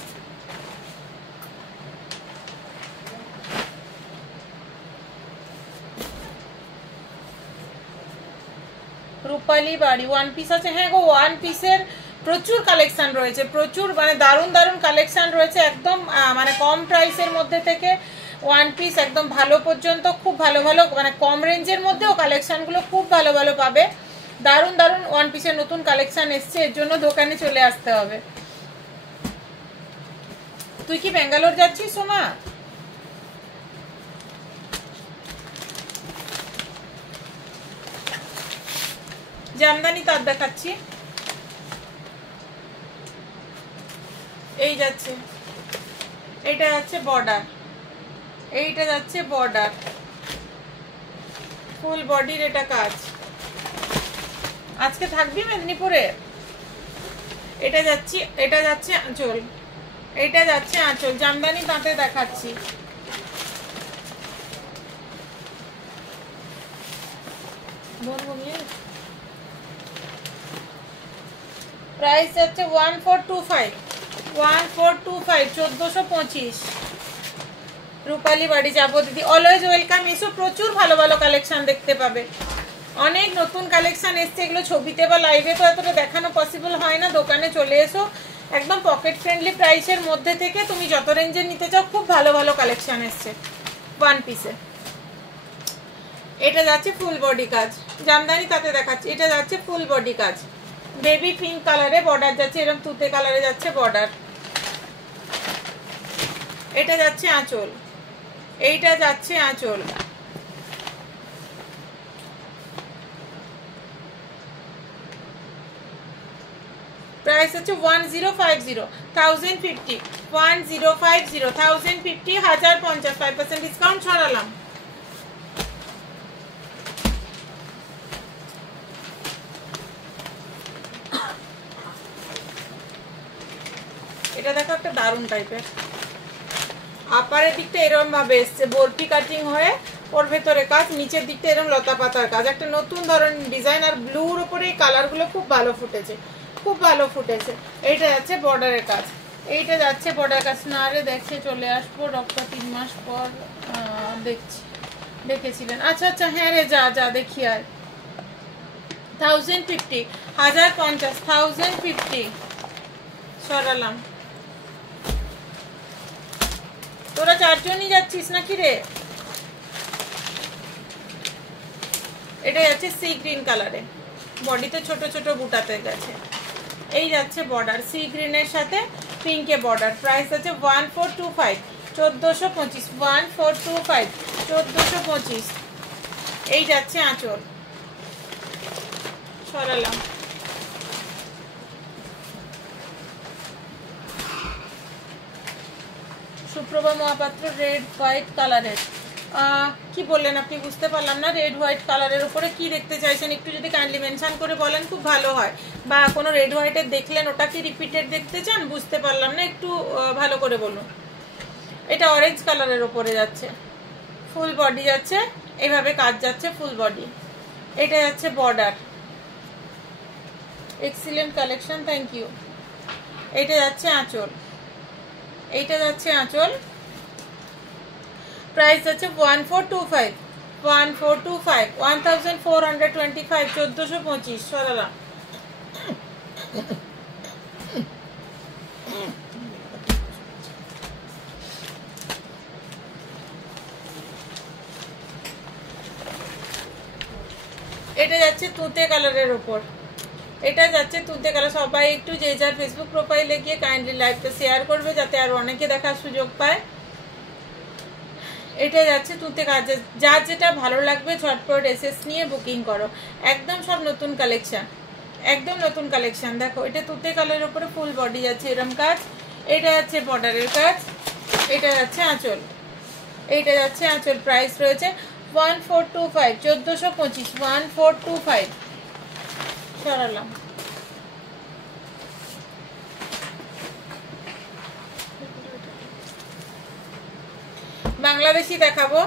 রূপালী বাড়ি ওয়ান পিস আছে। হ্যাঁ গো, ওয়ান পিসের প্রচুর কালেকশন রয়েছে, প্রচুর মানে দারুণ দারুণ কালেকশন রয়েছে, একদম মানে কম প্রাইসের মধ্যে থেকে ওয়ান পিস একদম ভালো পর্যন্ত, খুব ভালো ভালো মানে কম রেঞ্জের মধ্যেও কালেকশনগুলো খুব ভালো ভালো পাবে। দারুণ দারুণ ওয়ান পিসের নতুন কালেকশন এসছে, এর জন্য দোকানে চলে আসতে হবে। তুই কি ব্যাঙ্গালোর যাচ্ছিস সোমা? জামদানি তার দেখাচ্ছি, এই যাচ্ছে, এইটা যাচ্ছে বর্ডার, এইটা যাচ্ছে বর্ডার, ফুল বডির এটা কাজ। আজকে থাকবি মেদিনীপুরে? এটা যাচ্ছে, এটা যাচ্ছে আঁচল, এটা যাচ্ছে আঁচল। জামদানি তাঁতে দেখাচ্ছি, প্রাইস যাচ্ছে 1425, 1425, 1425। রূপালী বাড়ি যাবো দিদি, অলওয়েজ ওয়েলকাম। এসো, প্রচুর ভালো ভালো কালেকশন দেখতে পাবে, অনেক নতুন কালেকশন এসছে। এগুলো ছবিতে বা লাইভে তো এতটা দেখানো পসিবল হয় না, দোকানে চলে এসো। একদম পকেট ফ্রেন্ডলি প্রাইসের মধ্যে থেকে তুমি যত রেঞ্জের নিতে চাও, খুব ভালো ভালো কালেকশন এসছে ওয়ান পিসে। এটা যাচ্ছে ফুল বডি কাজ, জামদানি তাতে দেখাচ্ছি। এটা যাচ্ছে ফুল বডি কাজ, বেবি পিঙ্ক কালারে বর্ডার যাচ্ছে, এরকম তুতে কালারে যাচ্ছে বর্ডার। এটা যাচ্ছে আঁচল, এইটা যাচ্ছে আঁচল। প্রাইস হচ্ছে 1050, 1050, 1050, 1050, 1050, 5% ডিসকাউন্ট ছড়ালাম। এটা দেখো একটা দারুণ টাইপের, আপারের দিকটা এরকম ভাবে এসছে, বরফি কাটিং হয়ে ওর ভেতরে কাজ, নিচের দিকটা এরকম লতা পাতার কাজ, একটা নতুন ধরনের ডিজাইন। আর ব্লুর উপরে এই কালারগুলো খুব ভালো ফুটেছে, খুব ভালো ফুটেছে। এইটা যাচ্ছে বর্ডারের কাজ, এইটা যাচ্ছে বর্ডার কাজ। না রে, দেখে চলে আসবো, ডক্টর 3 মাস পর দেখছি, দেখেছিলেন। আচ্ছা আচ্ছা, হ্যাঁ রে, যা যা দেখি। আর 1050, 1050, 1050 সরালাম। তোরা 4 জনই যাচ্ছিস নাকি রে? এটা যাচ্ছে সি গ্রিন কালারে, বডিতে ছোট ছোট বুটাতে গেছে। এই যাচ্ছে বর্ডার, সি গ্রিনের সাথে পিঙ্কে বর্ডার। প্রাইস আছে 1425, 1425, 1425, 1425। এই যাচ্ছে আঁচল, সরালাম। সুপ্রভা মহাপাত্র রেড হোয়াইট কালারের, কি বললেন আপনি? বুঝতে পারলাম না। রেড হোয়াইট কালারের উপরে কি দেখতে চাইছেন একটু যদি কাইন্ডলি মেনশন করে বলেন খুব ভালো হয়। বা কোনো রেড হোয়াইটের দেখলেন, ওটা কি রিপিটেড দেখতে চান? বুঝতে পারলাম না, একটু ভালো করে বলুন। এটা অরেঞ্জ কালারের উপরে যাচ্ছে, ফুল বডি যাচ্ছে, এইভাবে কাজ যাচ্ছে ফুল বডি। এটা যাচ্ছে border, excellent collection, thank you. এটা যাচ্ছে আঁচল, এইটা যাচ্ছে আঁচল। প্রাইস আছে 1425, 1425, 1425, 1425 সরালাম। এটা যাচ্ছে তুতে কালারের ওপর, এটা যাচ্ছে তুতে কালার। সবাই একটু যে যার ফেসবুক প্রোফাইলে গিয়ে কাইন্ডলি লাইভটা শেয়ার করবে যাতে আর অনেকে দেখার সুযোগ পায়। এটা যাচ্ছে তুতে কাজ, যার যেটা ভালো লাগবে ঝটপট এসএস নিয়ে বুকিং করো। একদম সব নতুন কালেকশন, একদম নতুন কালেকশন। দেখো এটা তুতে কালারের উপরে ফুল বডি যাচ্ছে এরম কাজ, এটা যাচ্ছে বর্ডারের কাজ, এটা যাচ্ছে আঁচল, এইটা যাচ্ছে আঁচল। প্রাইস রয়েছে 1425, 1425, 1425। সরালাম। বাংলাদেশি দেখাবো,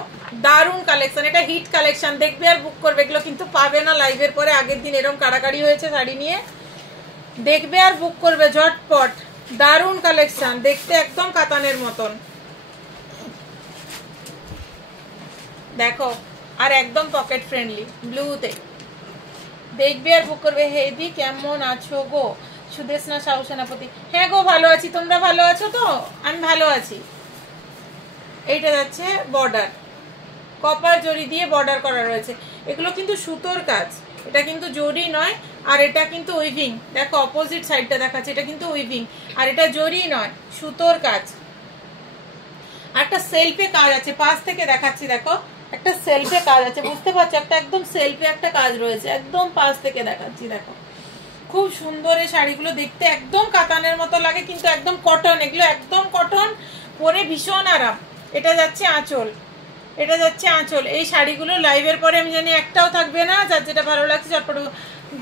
দারুণ কালেকশন, এটা হিট কালেকশন, দেখবে আর বুক করবে। এগুলো কিন্তু পাবে না লাইভের পরে, আগের দিন এরকম কাড়াকাড়ি হয়েছে শাড়ি নিয়ে, দেখবে আর বুক করবে ঝটপট। দারুণ কালেকশন, দেখতে একদম কাতানের মতন, দেখো, আর একদম পকেট ফ্রেন্ডলি ব্লুতে, দেখবে আর বুক করবে। হেদি কেমন আছো গো? সুদেশনা সাউ সেনাপতি, হ্যাঁ গো ভালো আছি, তোমরা ভালো আছো তো? আমি ভালো আছি। এইটা যাচ্ছে বর্ডার, কপার জরি দিয়ে বর্ডার করা রয়েছে। এগুলো কিন্তু সুতোর কাজ, এটা কিন্তু জরি নয়, আর এটা কিন্তু উইভিং। দেখো অপোজিট সাইডটা দেখাচ্ছে, এটা কিন্তু উইভিং, আর এটা জরি নয়, সুতোর কাজ। আর একটা সেলফে কাজ আছে, পাশ থেকে দেখাচ্ছি, দেখো একটা সেলফে কাজ আছে, বুঝতে পারছো? একটা একদম সেলফে একটা কাজ রয়েছে, একদম পাশ থেকে দেখাচ্ছি, দেখো খুব সুন্দর। এই শাড়িগুলো দেখতে একদম কাতানের মতো লাগে, কিন্তু একদম কটন, এগুলো একদম কটন, পরে ভীষণ আরাম। এটা যাচ্ছে আঁচল, এটা যাচ্ছে আঁচল। এই শাড়িগুলো লাইভের পরে আমি জানি একটাও থাকবে না, যার যেটা ভালো লাগছে চটপট।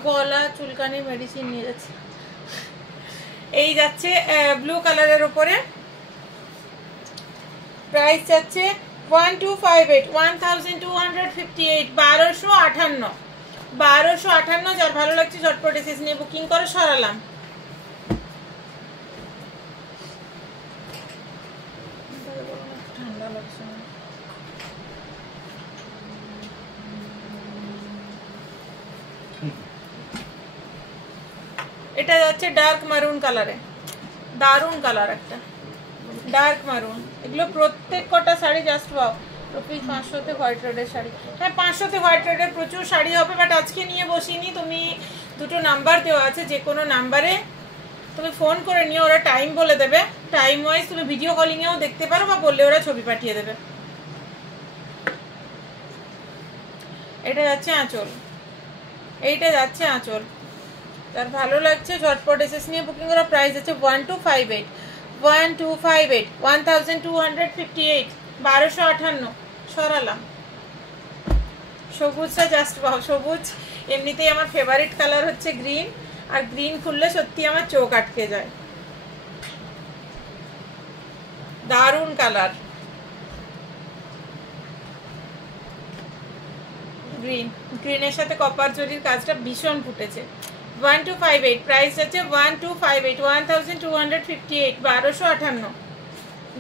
গলা চুলকানির মেডিসিন নিয়ে যাচ্ছে। এই যাচ্ছে ব্লু কালারের উপরে, প্রাইস যাচ্ছে 1258, 1258, 1258, 1258। যার ভালো লাগছে চটপট এসএস নিয়ে বুকিং করো। সরালাম। ঠান্ডা লাগছে না। এটা যাচ্ছে ডার্ক মারুন কালারে, দারুন কালার একটা ডার্ক মারুন। এগুলো প্রত্যেক কটা শাড়ি জাস্ট ওয়াও। রুপিস 500তে হোয়াইট রেডের শাড়ি, হ্যাঁ 500তে হোয়াইট রেডের প্রচুর শাড়ি হবে, বাট আজকে নিয়ে বসিনি। তুমি দুটো নাম্বার দেওয়া আছে, যে কোনো নাম্বারে তুমি ফোন করে নিও, ওরা টাইম বলে দেবে। টাইম ওয়াইজ তুমি ভিডিও কলিংয়েও দেখতে পারো, বা বললে ওরা ছবি পাঠিয়ে দেবে। এটা যাচ্ছে আঁচল, এইটা যাচ্ছে আঁচল। তার ভালো লাগছে ঝটপট এসএস নিয়ে বুকিং করা। প্রাইস আছে 1258, 1258, 1258, 1258। সরালাম। সবুজটা জাস্ট বাহ, সবুজ এমনিতেই আমার ফেভারিট কালার হচ্ছে গ্রিন, আর গ্রিন খুললে সত্যি আমার চোখ আটকে যায়। দারুণ কালার গ্রিন, গ্রিনের সাথে কপার জরির কাজটা ভীষণ ফুটেছে। 1258, প্রাইস আছে 1258, 1258, 1258।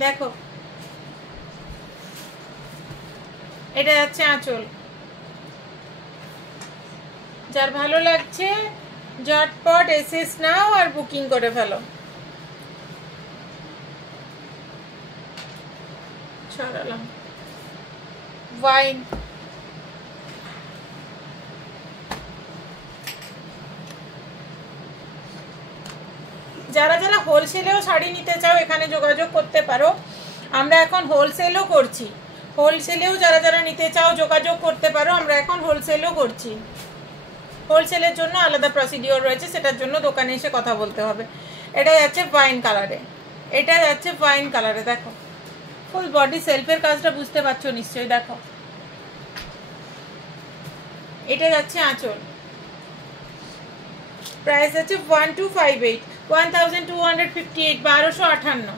দেখো এটা যাচ্ছে আঁচল। যার ভালো লাগছে ঝটপট এসএস নাও আর বুকিং করে ফেলো। সরালাম। ওয়াইন, যারা যারা হোলসেলেও শাড়ি নিতে চাও এখানে যোগাযোগ করতে পারো। আমরা এখন হোলসেলও করছি, হোলসেলেও যারা যারা নিতে চাও যোগাযোগ করতে পারো। আমরা এখন হোলসেলও করছি, হোলসেলের জন্য আলাদা প্রসিডিওর রয়েছে, সেটার জন্য দোকানে এসে কথা বলতে হবে। এটা যাচ্ছে ওয়াইন কালারে, এটা যাচ্ছে ওয়াইন কালারে। দেখো ফুল বডি সেলফের কাজটা বুঝতে পারছো নিশ্চয়ই। দেখো এটা যাচ্ছে আঁচল। প্রাইস আছে 1258, 1258, 1258।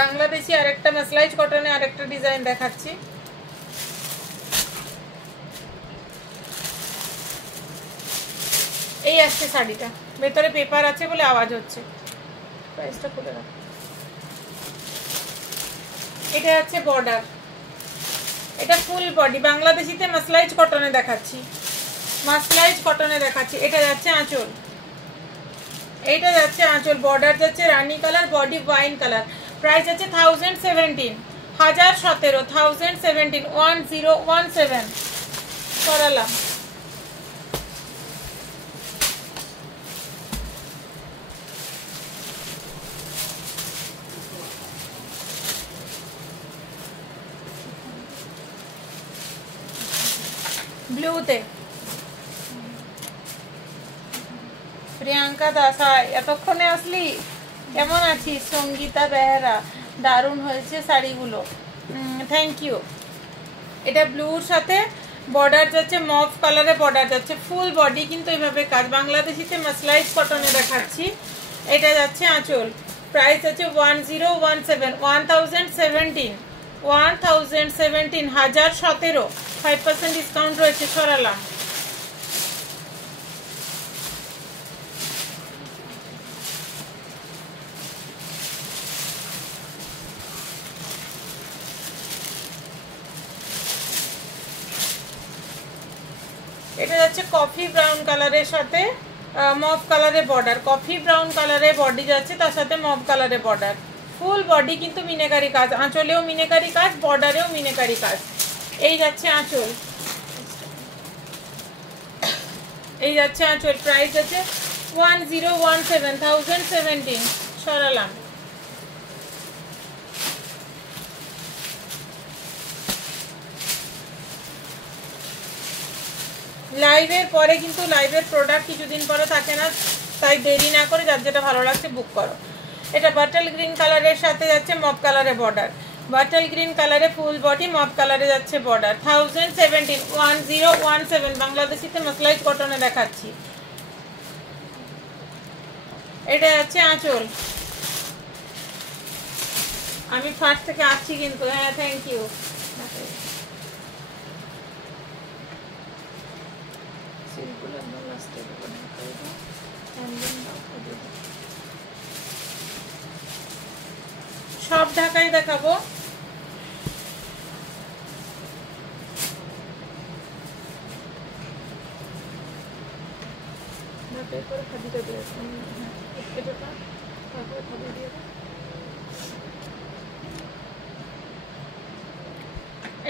বাংলাদেশি আরেকটা মাসলাইজ কটনে আরেকটা ডিজাইন দেখাচ্ছি। এই আসছে শাড়িটা, ভেতরে পেপার আছে বলে আওয়াজ হচ্ছে। প্রাইসটা খুলে রাখ। এটা হচ্ছে বর্ডার, এটা ফুল বডি। বাংলাদেশিতে মাসলাইজ কটনে দেখাচ্ছি, মাসলাইজ কটনে দেখাচ্ছি। এটা যাচ্ছে আঁচল, এইটা যাচ্ছে আঁচল। বর্ডার যাচ্ছে রানী colour, body wine colour. Price আছে 1017, 1017, 1017, 1017 করালাম। ব্লুতে প্রিয়াঙ্কা দাস, এতক্ষণে আসলি? কেমন আছিস? সঙ্গীতা বেহরা, দারুণ হয়েছে শাড়িগুলো, থ্যাংক ইউ। এটা ব্লুর সাথে বর্ডার যাচ্ছে, মভ কালারে বর্ডার যাচ্ছে, ফুল বডি কিন্তু এইভাবে কাজ। বাংলাদেশিতে মাসলাইজ কটনে দেখাচ্ছি। এটা যাচ্ছে আঁচল, প্রাইস আছে 1017, 1017, 1017, 1017, 5% ডিসকাউন্ট রয়েছে, সরালাম। এটা যাচ্ছে কফি ব্রাউন কালারের সাথে মভ কালারের বর্ডার, কফি ব্রাউন কালারের বডি যাচ্ছে, তার সাথে মভ কালারের বর্ডার, ফুল বডি কিন্তু মিনেকারি কাজ, আঁচলেও মিনেকারি কাজ, বর্ডারেও মিনেকারি কাজ। এই যাচ্ছে আঁচল, এই যাচ্ছে আঁচল, প্রাইস আছে 1017, 1017, সরালাম। লাইভের পরে কিন্তু লাইভের প্রোডাক্ট কিছুদিন পরে থাকে না, তাই দেরি না করে যার যেটা ভালো লাগছে বুক করো। এটা বাটল গ্রিন কালারের সাথে যাচ্ছে মভ কালারের বর্ডার, বাটল গ্রিন কালারে ফুল বডি, মভ কালারে যাচ্ছে বর্ডার, 1017, 1017, বাংলাদেশিতে মাসলাইজ কটনে দেখাচ্ছি। এটা যাচ্ছে আঁচল, আমি ফার্স্ট থেকে আসছি কিন্তু, হ্যাঁ থ্যাংক ইউ। সব ঢাকাই দেখাবো।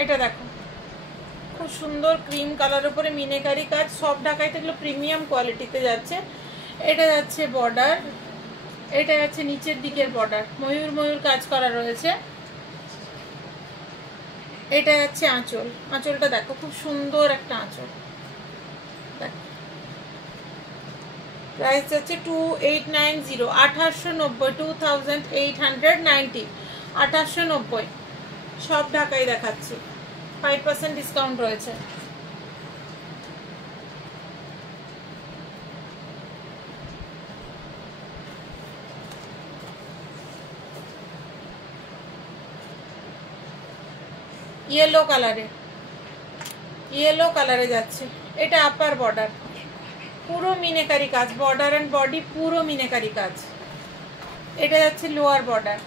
এটা দেখো খুব সুন্দর ক্রিম কালার উপরে মিনেকারি কাজ, সব ঢাকাইতে এগুলো প্রিমিয়াম কোয়ালিটিতে যাচ্ছে। এটা যাচ্ছে বর্ডার, এটা যাচ্ছে নিচের দিকের বর্ডার, ময়ূর ময়ূর কাজ করা রয়েছে। এটা যাচ্ছে আঁচল, আঁচলটা দেখো খুব সুন্দর একটা আঁচল, প্রাইস যাচ্ছে 2890, 1890, 2890, 1890, সব ঢাকাই দেখাচ্ছি, 5% ডিসকাউন্ট রয়েছে। ইয়েলো কালারে, ইয়েলো কালারে যাচ্ছে, এটা আপার বর্ডার, পুরো মিনেকারি কাজ, বর্ডার এন্ড বডি পুরো মিনেকারি কাজ। এটা যাচ্ছে লোয়ার বর্ডার,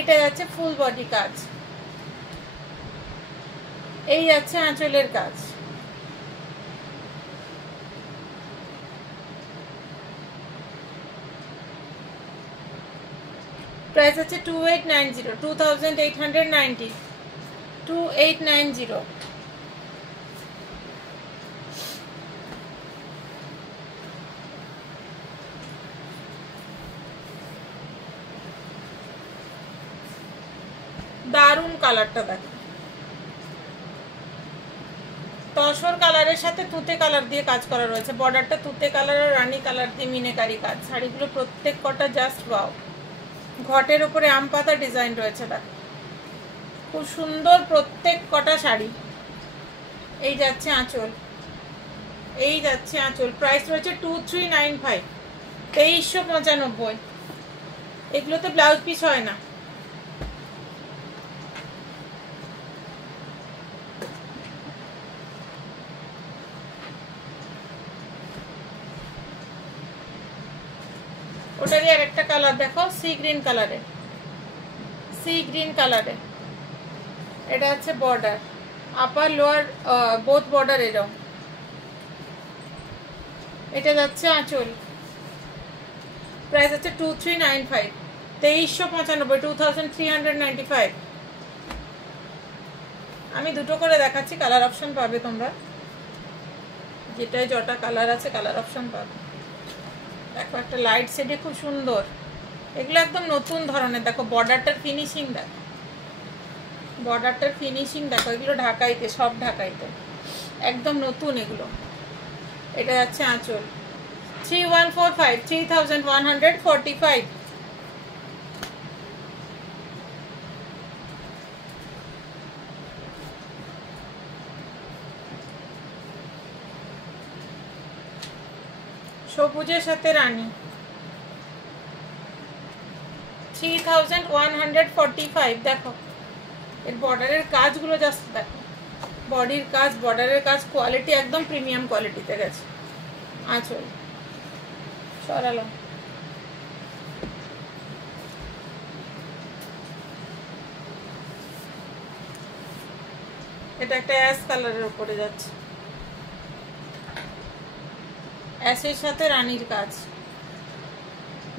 এটা যাচ্ছে ফুল বডি কাজ, এই যাচ্ছে আঁচলের কাজ। প্রাইস আছে 2890, 2890, 2890। দারুন কালারটা দেখো, তসর কালারের সাথে তুতে কালার দিয়ে কাজ করা রয়েছে, বর্ডারটা তুতে কালার আর রানী কালার দিয়ে মিনেকারি কাজ। শাড়িগুলো প্রত্যেক কটা জাস্ট ওয়াও, ঘটের উপরে আম পাতা ডিজাইন রয়েছে, দেখো খুব সুন্দর প্রত্যেক কটা শাড়ি। এই যাচ্ছে আঁচল, এই যাচ্ছে আঁচল, প্রাইস রয়েছে 2395, 2395। এগুলোতে ব্লাউজ পিস হয় না। ওটারই আর একটা কালার দেখো, সি গ্রিন কালারে, সি গ্রিন কালারে। এটা হচ্ছে border, upper lower both border এরকম। এটা যাচ্ছে আঁচল, প্রাইস হচ্ছে 2395, 2395, 2395। আমি দুটো করে দেখাচ্ছি, কালার অপশন পাবে তোমরা, যেটাই যটা কালার আছে কালার অপশন পাবে। দেখো একটা লাইট শেডে খুব সুন্দর, এগুলো একদম নতুন ধরনের। দেখো বর্ডারটার ফিনিশিং, দেখো বর্ডারটার ফিনিশিং দেখো, এগুলো ঢাকাইতে, সব ঢাকাইতে, একদম নতুন এগুলো। এটা যাচ্ছে আঁচল, 3145, 3145। সবুজের সাথে রানী, 3145। দেখো এর বর্ডারের কাজগুলো জাস্ট দেখো, বডির কাজ, বর্ডারের কাজ, কোয়ালিটি একদম প্রিমিয়াম কোয়ালিটিতে গেছে। আঁচল সরালাম, এটা একটা অ্যাশ কালারের উপরে যাচ্ছে, অ্যাশের সাথে রানীর কাজ।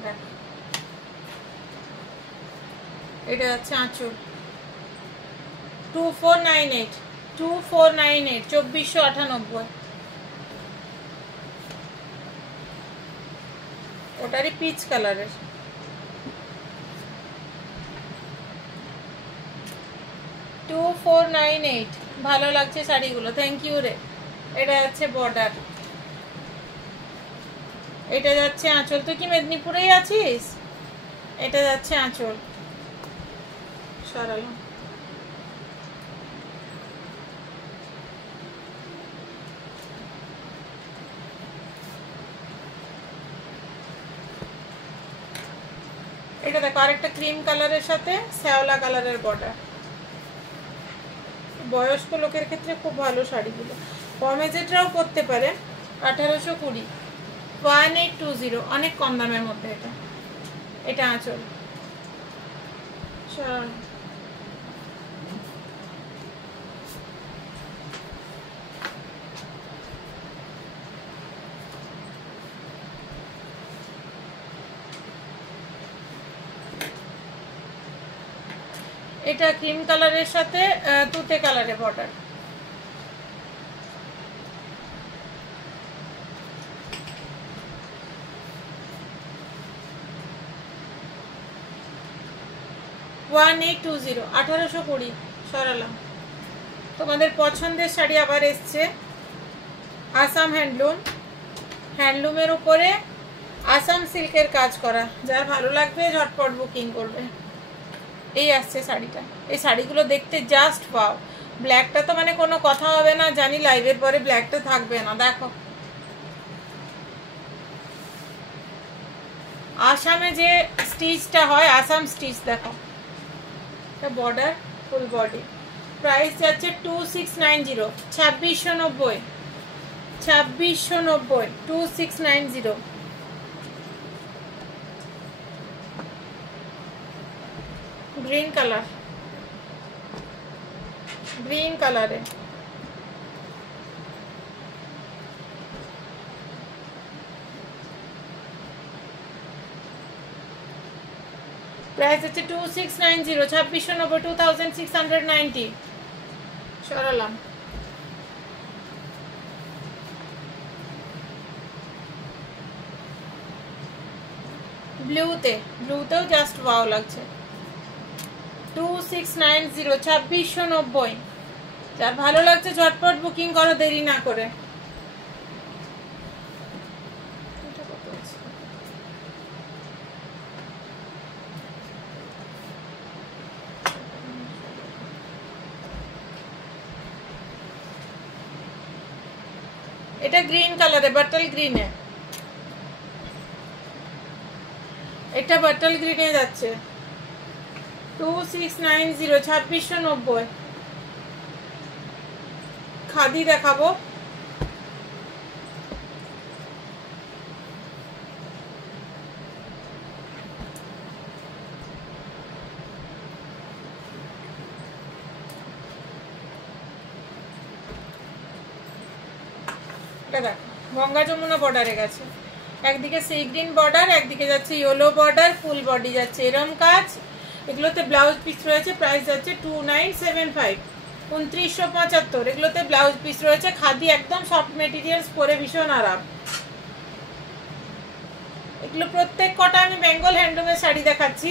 দেখো এটা যাচ্ছে আঁচল, 2498, 2498, 2498। ওটারই পিচ কালারের, 2498। ভালো লাগছে শাড়িগুলো, থ্যাংক ইউ রে। এটা যাচ্ছে বর্ডার, এটা যাচ্ছে আঁচল। তুই কি মেদিনীপুরেই আছিস? এটা যাচ্ছে আঁচল, সরালাম। এটা দেখো আরেকটা ক্রিম কালারের সাথে শ্যাওলা কালারের বর্ডার। বয়স্ক লোকের ক্ষেত্রে খুব ভালো শাড়িগুলো, কম এজেডরাও পরতে পারে। 1820, 1820, অনেক কম দামের মধ্যে এটা। এটা আঁচল, এটা ক্রিম কালারের সাথে তুতে কালারের বর্ডার। ওয়ান 1820, সরালাম। তোমাদের পছন্দের শাড়ি আবার এসছে, আসাম হ্যান্ডলুম, হ্যান্ডলুমের উপরে আসাম সিল্কের কাজ করা। যার ভালো লাগবে ঝটপট বুকিং করবে। এই আসছে শাড়িটা, এই শাড়িগুলো দেখতে জাস্ট পাও। ব্ল্যাকটা তো মানে কোনো কথা হবে না, জানি লাইভের পরে ব্ল্যাকটা থাকবে না। দেখো আসামে যে স্টিচটা হয়, আসাম স্টিচ, দেখো এটা বর্ডার, ফুল বডি। প্রাইস যাচ্ছে 2690, 2690, 2690, 2690। গ্রিন কালার, গ্রিন কালারে প্রাইস হচ্ছে 2690, 2690, 2690। সরালাম। ব্লুতে, ব্লুতেও জাস্ট ওয়াও লাগছে। 2690, 2690। যার ভালো লাগছে ঝটপট বুকিং করো, দেরি না করে। এটা গ্রিন কালারে, বাটল গ্রিনে, এটা বাটল গ্রিনে যাচ্ছে। 2690, 2690। খাদি দেখাবো, এটা দেখো গঙ্গা যমুনা বর্ডারে গেছে। একদিকে সি গ্রিন বর্ডার, একদিকে যাচ্ছে ইয়েলো বর্ডার, ফুল বডি যাচ্ছে এরম কাজ। এগুলোতে ব্লাউজ পিস রয়েছে, প্রাইস যাচ্ছে 2975, 2975। এগুলোতে ব্লাউজ পিস রয়েছে, খাদি একদম সফট মেটেরিয়ালস, পরে ভীষণ আরাম। এগুলো প্রত্যেক কটা আমি বেঙ্গল হ্যান্ডলুমের শাড়ি দেখাচ্ছি।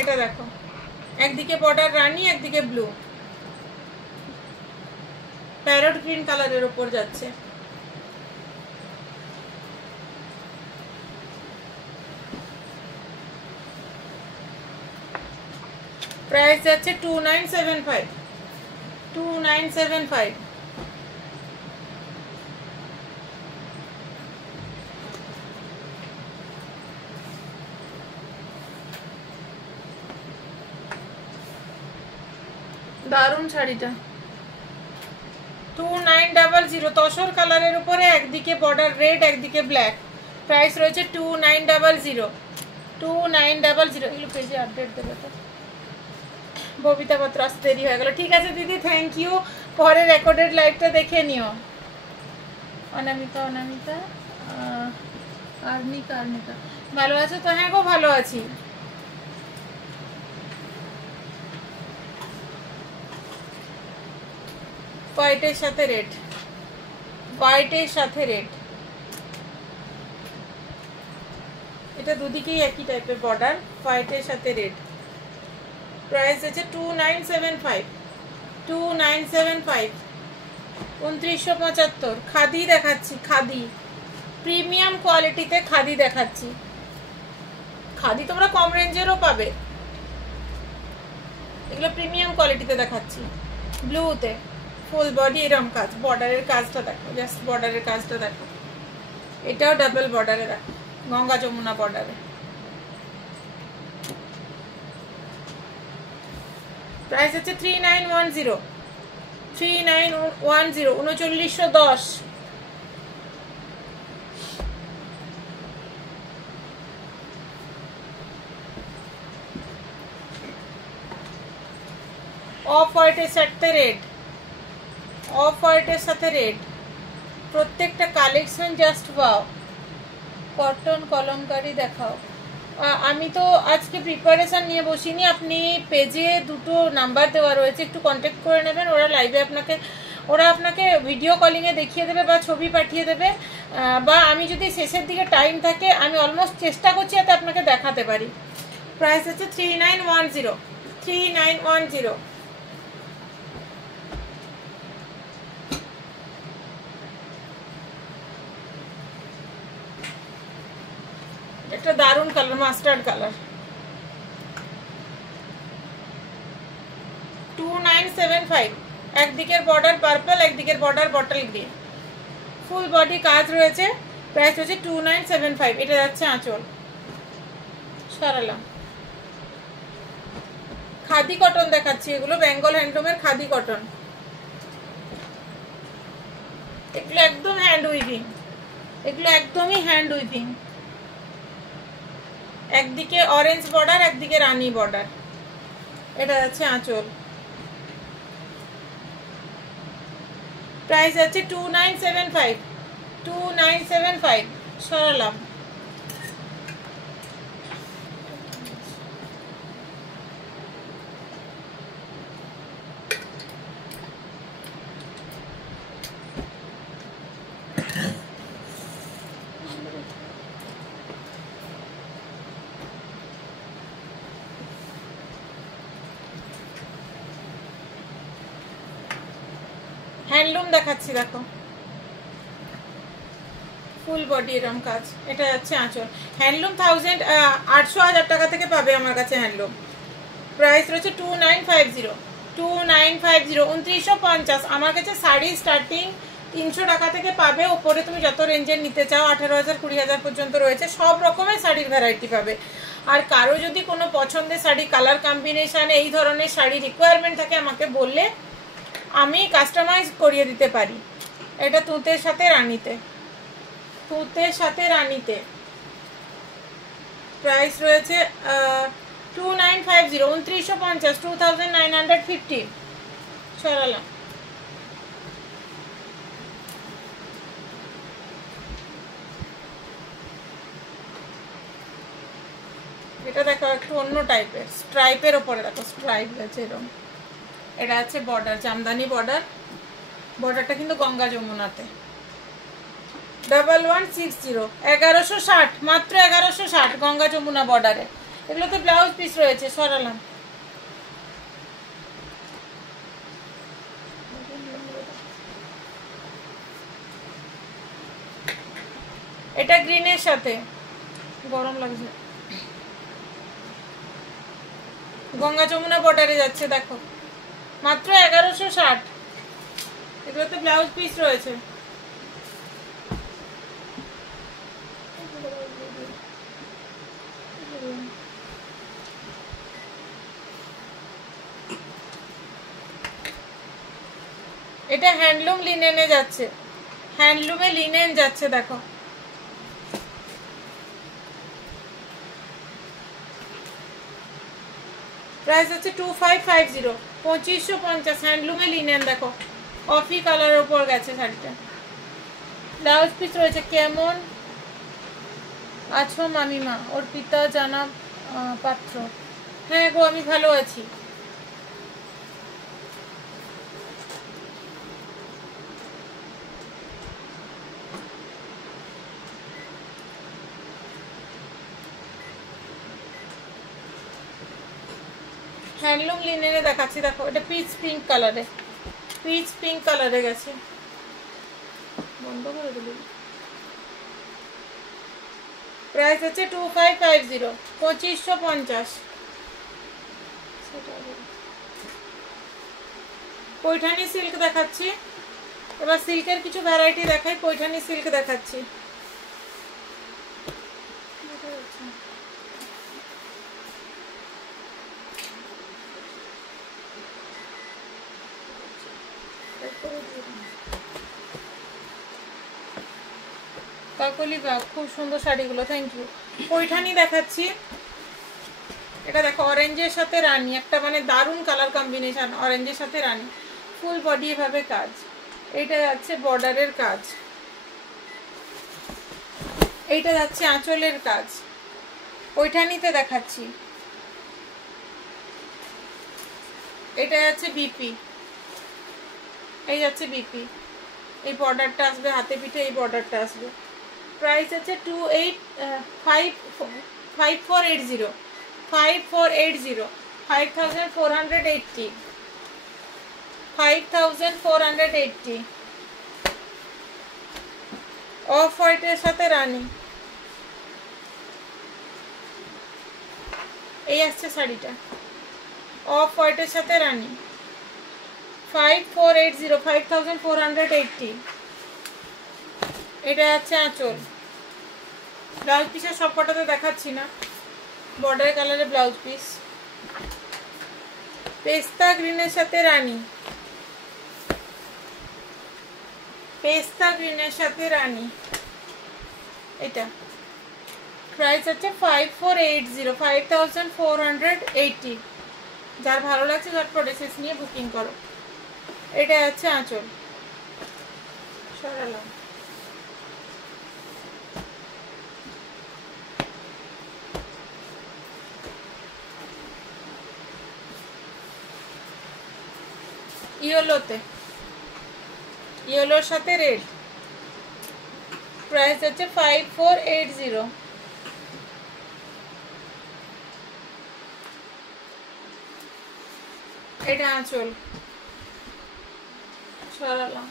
এটা দেখো, একদিকে বর্ডার রানী, একদিকে ব্লু, প্যারট গ্রিন কালারের উপর যাচ্ছে। প্রাইস যাচ্ছে 2975, 2975। দারুণ শাড়িটা 2900, তসর কালারের উপরে, একদিকে বর্ডার রেড, একদিকে ব্ল্যাক। প্রাইস রয়েছে 2900, 2900। এগুলো পেজে আপডেট দেবে তো, ববিতা পাত্র আসতে দেরি হয়ে গেল। ঠিক আছে দিদি, থ্যাংক ইউ। পরে রেকর্ডেড লাইভটা দেখে নিও। অনামিকা, অনামিকা, আর্নিকা, আর্নিকা, ভালো আছো তো? হ্যাঁ গো, ভালো আছি। হোয়াইটের সাথে রেড, হোয়াইটের সাথে রেড। এটা দুদিকেই একই টাইপের বর্ডার, হোয়াইটের সাথে রেড। প্রাইস আছে 2975, 2975, 2975। খাদি দেখাচ্ছি, খাদি প্রিমিয়াম কোয়ালিটিতে খাদি দেখাচ্ছি। খাদি তোমরা কম রেঞ্জেরও পাবে, এগুলো প্রিমিয়াম কোয়ালিটিতে দেখাচ্ছি। ব্লুতে ফুল বডি এরম কাজ, বর্ডারের কাজটা দেখো, জাস্ট বর্ডারের কাজটা দেখো। এটাও ডাবল বর্ডারে দেখো, গঙ্গা যমুনা বর্ডারে। প্রাইস হচ্ছে 3910, 3910, 3910। অফ হোয়াইটের সাথে রেড, অফ হোয়াইটের সাথে রেড। প্রত্যেকটা collection just wow. Cotton kalamkari দেখাও। আমি তো আজকে প্রিপারেশন নিয়ে বসিনি, আপনি পেজে দুটো নাম্বার দেওয়া রয়েছে, একটু কন্ট্যাক্ট করে নেবেন। ওরা লাইভে আপনাকে ভিডিও কলিংয়ে দেখিয়ে দেবে বা ছবি পাঠিয়ে দেবে, বা আমি যদি শেষের দিকে টাইম থাকে আমি অলমোস্ট চেষ্টা করছি যাতে আপনাকে দেখাতে পারি। প্রাইস হচ্ছে 3910, 3910। একটা দারুণ কালার, মাস্টার্ড কালার। 2975, একদিকের বর্ডার পার্পল, একদিকের border bottle green, full body কাজ রয়েছে। প্রাইস হচ্ছে 2975। এটা যাচ্ছে আঁচল। সরালাম। খাদি কটন দেখাচ্ছি, এগুলো বেঙ্গল হ্যান্ডলুমের খাদি কটন। এগুলো একদম হ্যান্ড উইভিং, এগুলো একদমই হ্যান্ড উইভিং। একদিকে অরেঞ্জ বর্ডার, একদিকে রানী বর্ডার। এটা যাচ্ছে আঁচল। প্রাইস আছে 2975, 2975। সরালাম। হ্যান্ডলুম দেখাচ্ছি, দেখো ফুল বডি এরম কাজ। এটা যাচ্ছে আঁচল। হ্যান্ডলুম 800-1000 টাকা থেকে পাবে আমার কাছে হ্যান্ডলুম। প্রাইস রয়েছে 2950, 2950, 2950। আমার কাছে শাড়ি স্টার্টিং 300 টাকা থেকে পাবে, ওপরে তুমি যত রেঞ্জের নিতে চাও 18,000 20,000 পর্যন্ত রয়েছে। সব রকমের শাড়ির ভ্যারাইটি পাবে। আর কারো যদি কোনো পছন্দের শাড়ি, কালার কম্বিনেশন, এই ধরনের শাড়ি রিকোয়ারমেন্ট থাকে আমাকে বললে আমি কাস্টমাইজ করিয়ে দিতে পারি। এটা তুঁতের সাথে রানীতে, তুঁতের সাথে রানীতে। প্রাইস রয়েছে 2950, 2950, 2950। সরালাম। এটা দেখো একটু অন্য টাইপের, স্ট্রাইপের ওপরে দেখো স্ট্রাইপ আছে এরকম। এটা আছে বর্ডার, জামদানি বর্ডার, বর্ডারটা কিন্তু গঙ্গা যমুনাতে। 1160, 1160, মাত্র 1160 গঙ্গা যমুনা বর্ডারে। এগুলোতে ব্লাউজ পিস রয়েছে, সরালাম। এটা গ্রিনের সাথে, গরম লাগছে, গঙ্গা যমুনা বর্ডারে যাচ্ছে দেখো, মাত্র 1160। এগুলোতে ব্লাউজ পিস রয়েছে। এটা হ্যান্ডলুম লিনেনে যাচ্ছে, হ্যান্ডলুমে লিনেন যাচ্ছে দেখো। প্রাইস আছে 2550, 2550, হ্যান্ডলুমে লিনেন দেখো, কফি কালারের উপর গেছে শাড়িটা। ব্লাউজ পিস রয়েছে। কেমন আছো মামিমা? ওর পিতা জানা পাত্র। হ্যাঁ গো, আমি ভালো আছি। হ্যান্ডলুম লিনেনে দেখাচ্ছি দেখো, এটা পিচ পিঙ্ক কালারে, পিচ পিঙ্ক কালারে গেছে। বন্ধ করে দিল। প্রাইস আছে 2550, 2550। পৈঠানি সিল্ক দেখাচ্ছি এবার, সিল্কের কিছু ভ্যারাইটি দেখাই। পৈঠানি সিল্ক দেখাচ্ছি। কাকলি বাগ, খুব সুন্দর শাড়িগুলো, থ্যাংক ইউ। পৈঠানি দেখাচ্ছি। এটা দেখো অরেঞ্জের সাথে রানী, একটা মানে দারুণ কালার কম্বিনেশন, অরেঞ্জের সাথে রানী, ফুল বডি এভাবে কাজ। এইটা যাচ্ছে বর্ডারের কাজ, এইটা যাচ্ছে আঁচলের কাজ। পৈঠানিতে দেখাচ্ছি, এটা যাচ্ছে বিপি, এই যাচ্ছে বিপি, এই বর্ডারটা আসবে হাতে পিঠে, এই বর্ডারটা আসবে। প্রাইস আছে 5480, 5480, 5480, 5480। অফ হোয়াইটের সাথে রানী, এই আসছে শাড়িটা, অফ হোয়াইটের সাথে রানী। 5480, 5480। এটা আছে আঁচল। ব্লাউজ পিসের সব কটাতে দেখাচ্ছি না, বর্ডার কালারে ব্লাউজ পিস। পেস্তা গ্রিনের সাথে রানী, পেস্তা গ্রিনের সাথে রানী, এটা। প্রাইস আছে 5480, 5480। যার ভালো লাগছে ঝটপট এসএস নিয়ে বুকিং করো। এটা আছে আঁচল, সরালাম। ইয়েলোতে, ইয়েলোর সাথে রেড। প্রাইস আছে 5480। এটা আঁচল, সরালাম।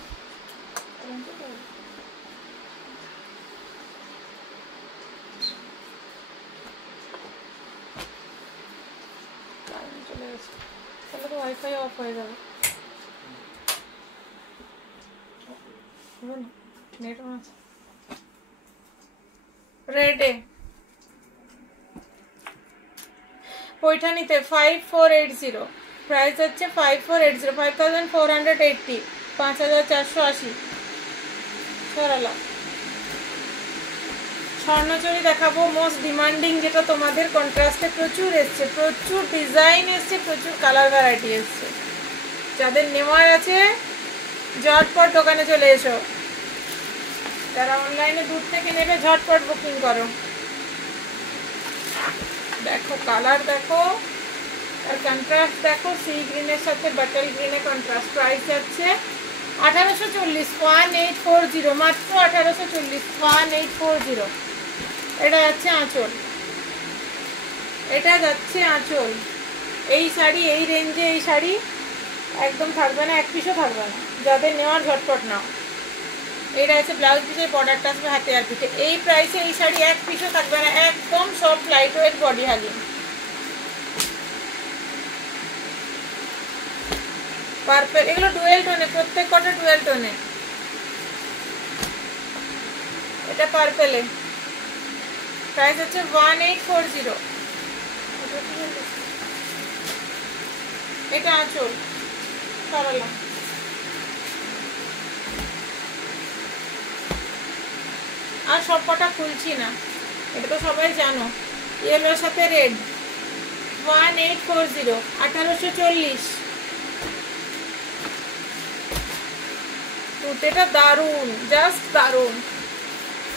চলে গেছে, তাহলে তো ওয়াইফাই অফ হয়ে যাবে। নেট অন আছে। রেডে পৈঠানিতে 5480, প্রাইস হচ্ছে 5480, 5480, 5480। সরালাম। স্বর্ণচুরি দেখাবো, মোস্ট ডিমান্ডিং, যেটা তোমাদের কন্ট্রাস্টে প্রচুর এসছে, প্রচুর ডিজাইন এসছে, প্রচুর কালার ভ্যারাইটি এসছে। যাদের নেওয়ার আছে ঝটপট দোকানে চলে এসো, যারা অনলাইনে দূর থেকে নেবে ঝটপট বুকিং করো। দেখো কালার দেখো, আর কন্ট্রাস্ট দেখো, সি গ্রিনের সাথে বাটার গ্রিনে কন্ট্রাস্ট। প্রাইস যাচ্ছে 1840, 1840, মাত্র 1840, 1840। এটা যাচ্ছে আঁচল, এটা যাচ্ছে আঁচল। এই শাড়ি এই রেঞ্জে এই শাড়ি একদম থাকবে না, এক পিসও থাকবে না। যাদের নেওয়ার ঝটপট নাও। এটা হচ্ছে ব্লাউজ পিসের বর্ডারটা আসবে হাতে আর পিঠে। এই প্রাইসে এই শাড়ি এক পিসও থাকবে না, একদম soft light weight body hugging. Purple, এগুলো ডুয়েল টোনে, প্রত্যেক কটা ডুয়েল টোনে। এটা পার্পেলে, প্রাইস হচ্ছে 1840। এটা আঁচল সরালাম। আর সব কটা খুলছি না, এটা তো সবাই জানো। ইয়েলোর সাথে রেড, 1840, 1840। কুর্তিটা দারুন, জাস্ট দারুন।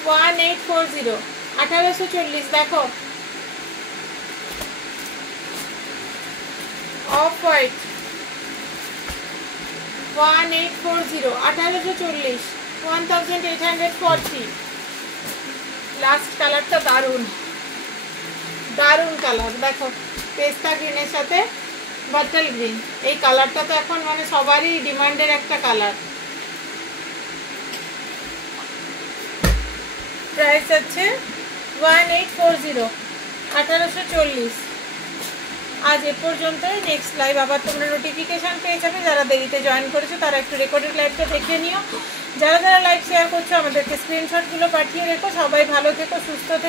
1840, 1840। দেখো অফ হোয়াইট, 1840, 1840, 1840। লাস্ট কালারটা দারুন, দারুন কালার। দেখো পেস্তা গ্রিনের সাথে বাটার গ্রিন, এই কালারটা তো এখন মানে সবারই ডিমান্ডের একটা কালার। প্রাইস আছে 1840, 1840। আজ এ পর্যন্তই। নেক্সট লাইভ আবার তোমরা নোটিফিকেশান পেয়ে যাবে। যারা দেরিতে জয়েন করেছো তারা একটু রেকর্ডেড লাইভটা দেখে নিও। যারা যারা লাইভ শেয়ার করছো আমাদেরকে স্ক্রিনশটগুলো পাঠিয়ে রেখো। সবাই ভালো থেকো, সুস্থ থেকো।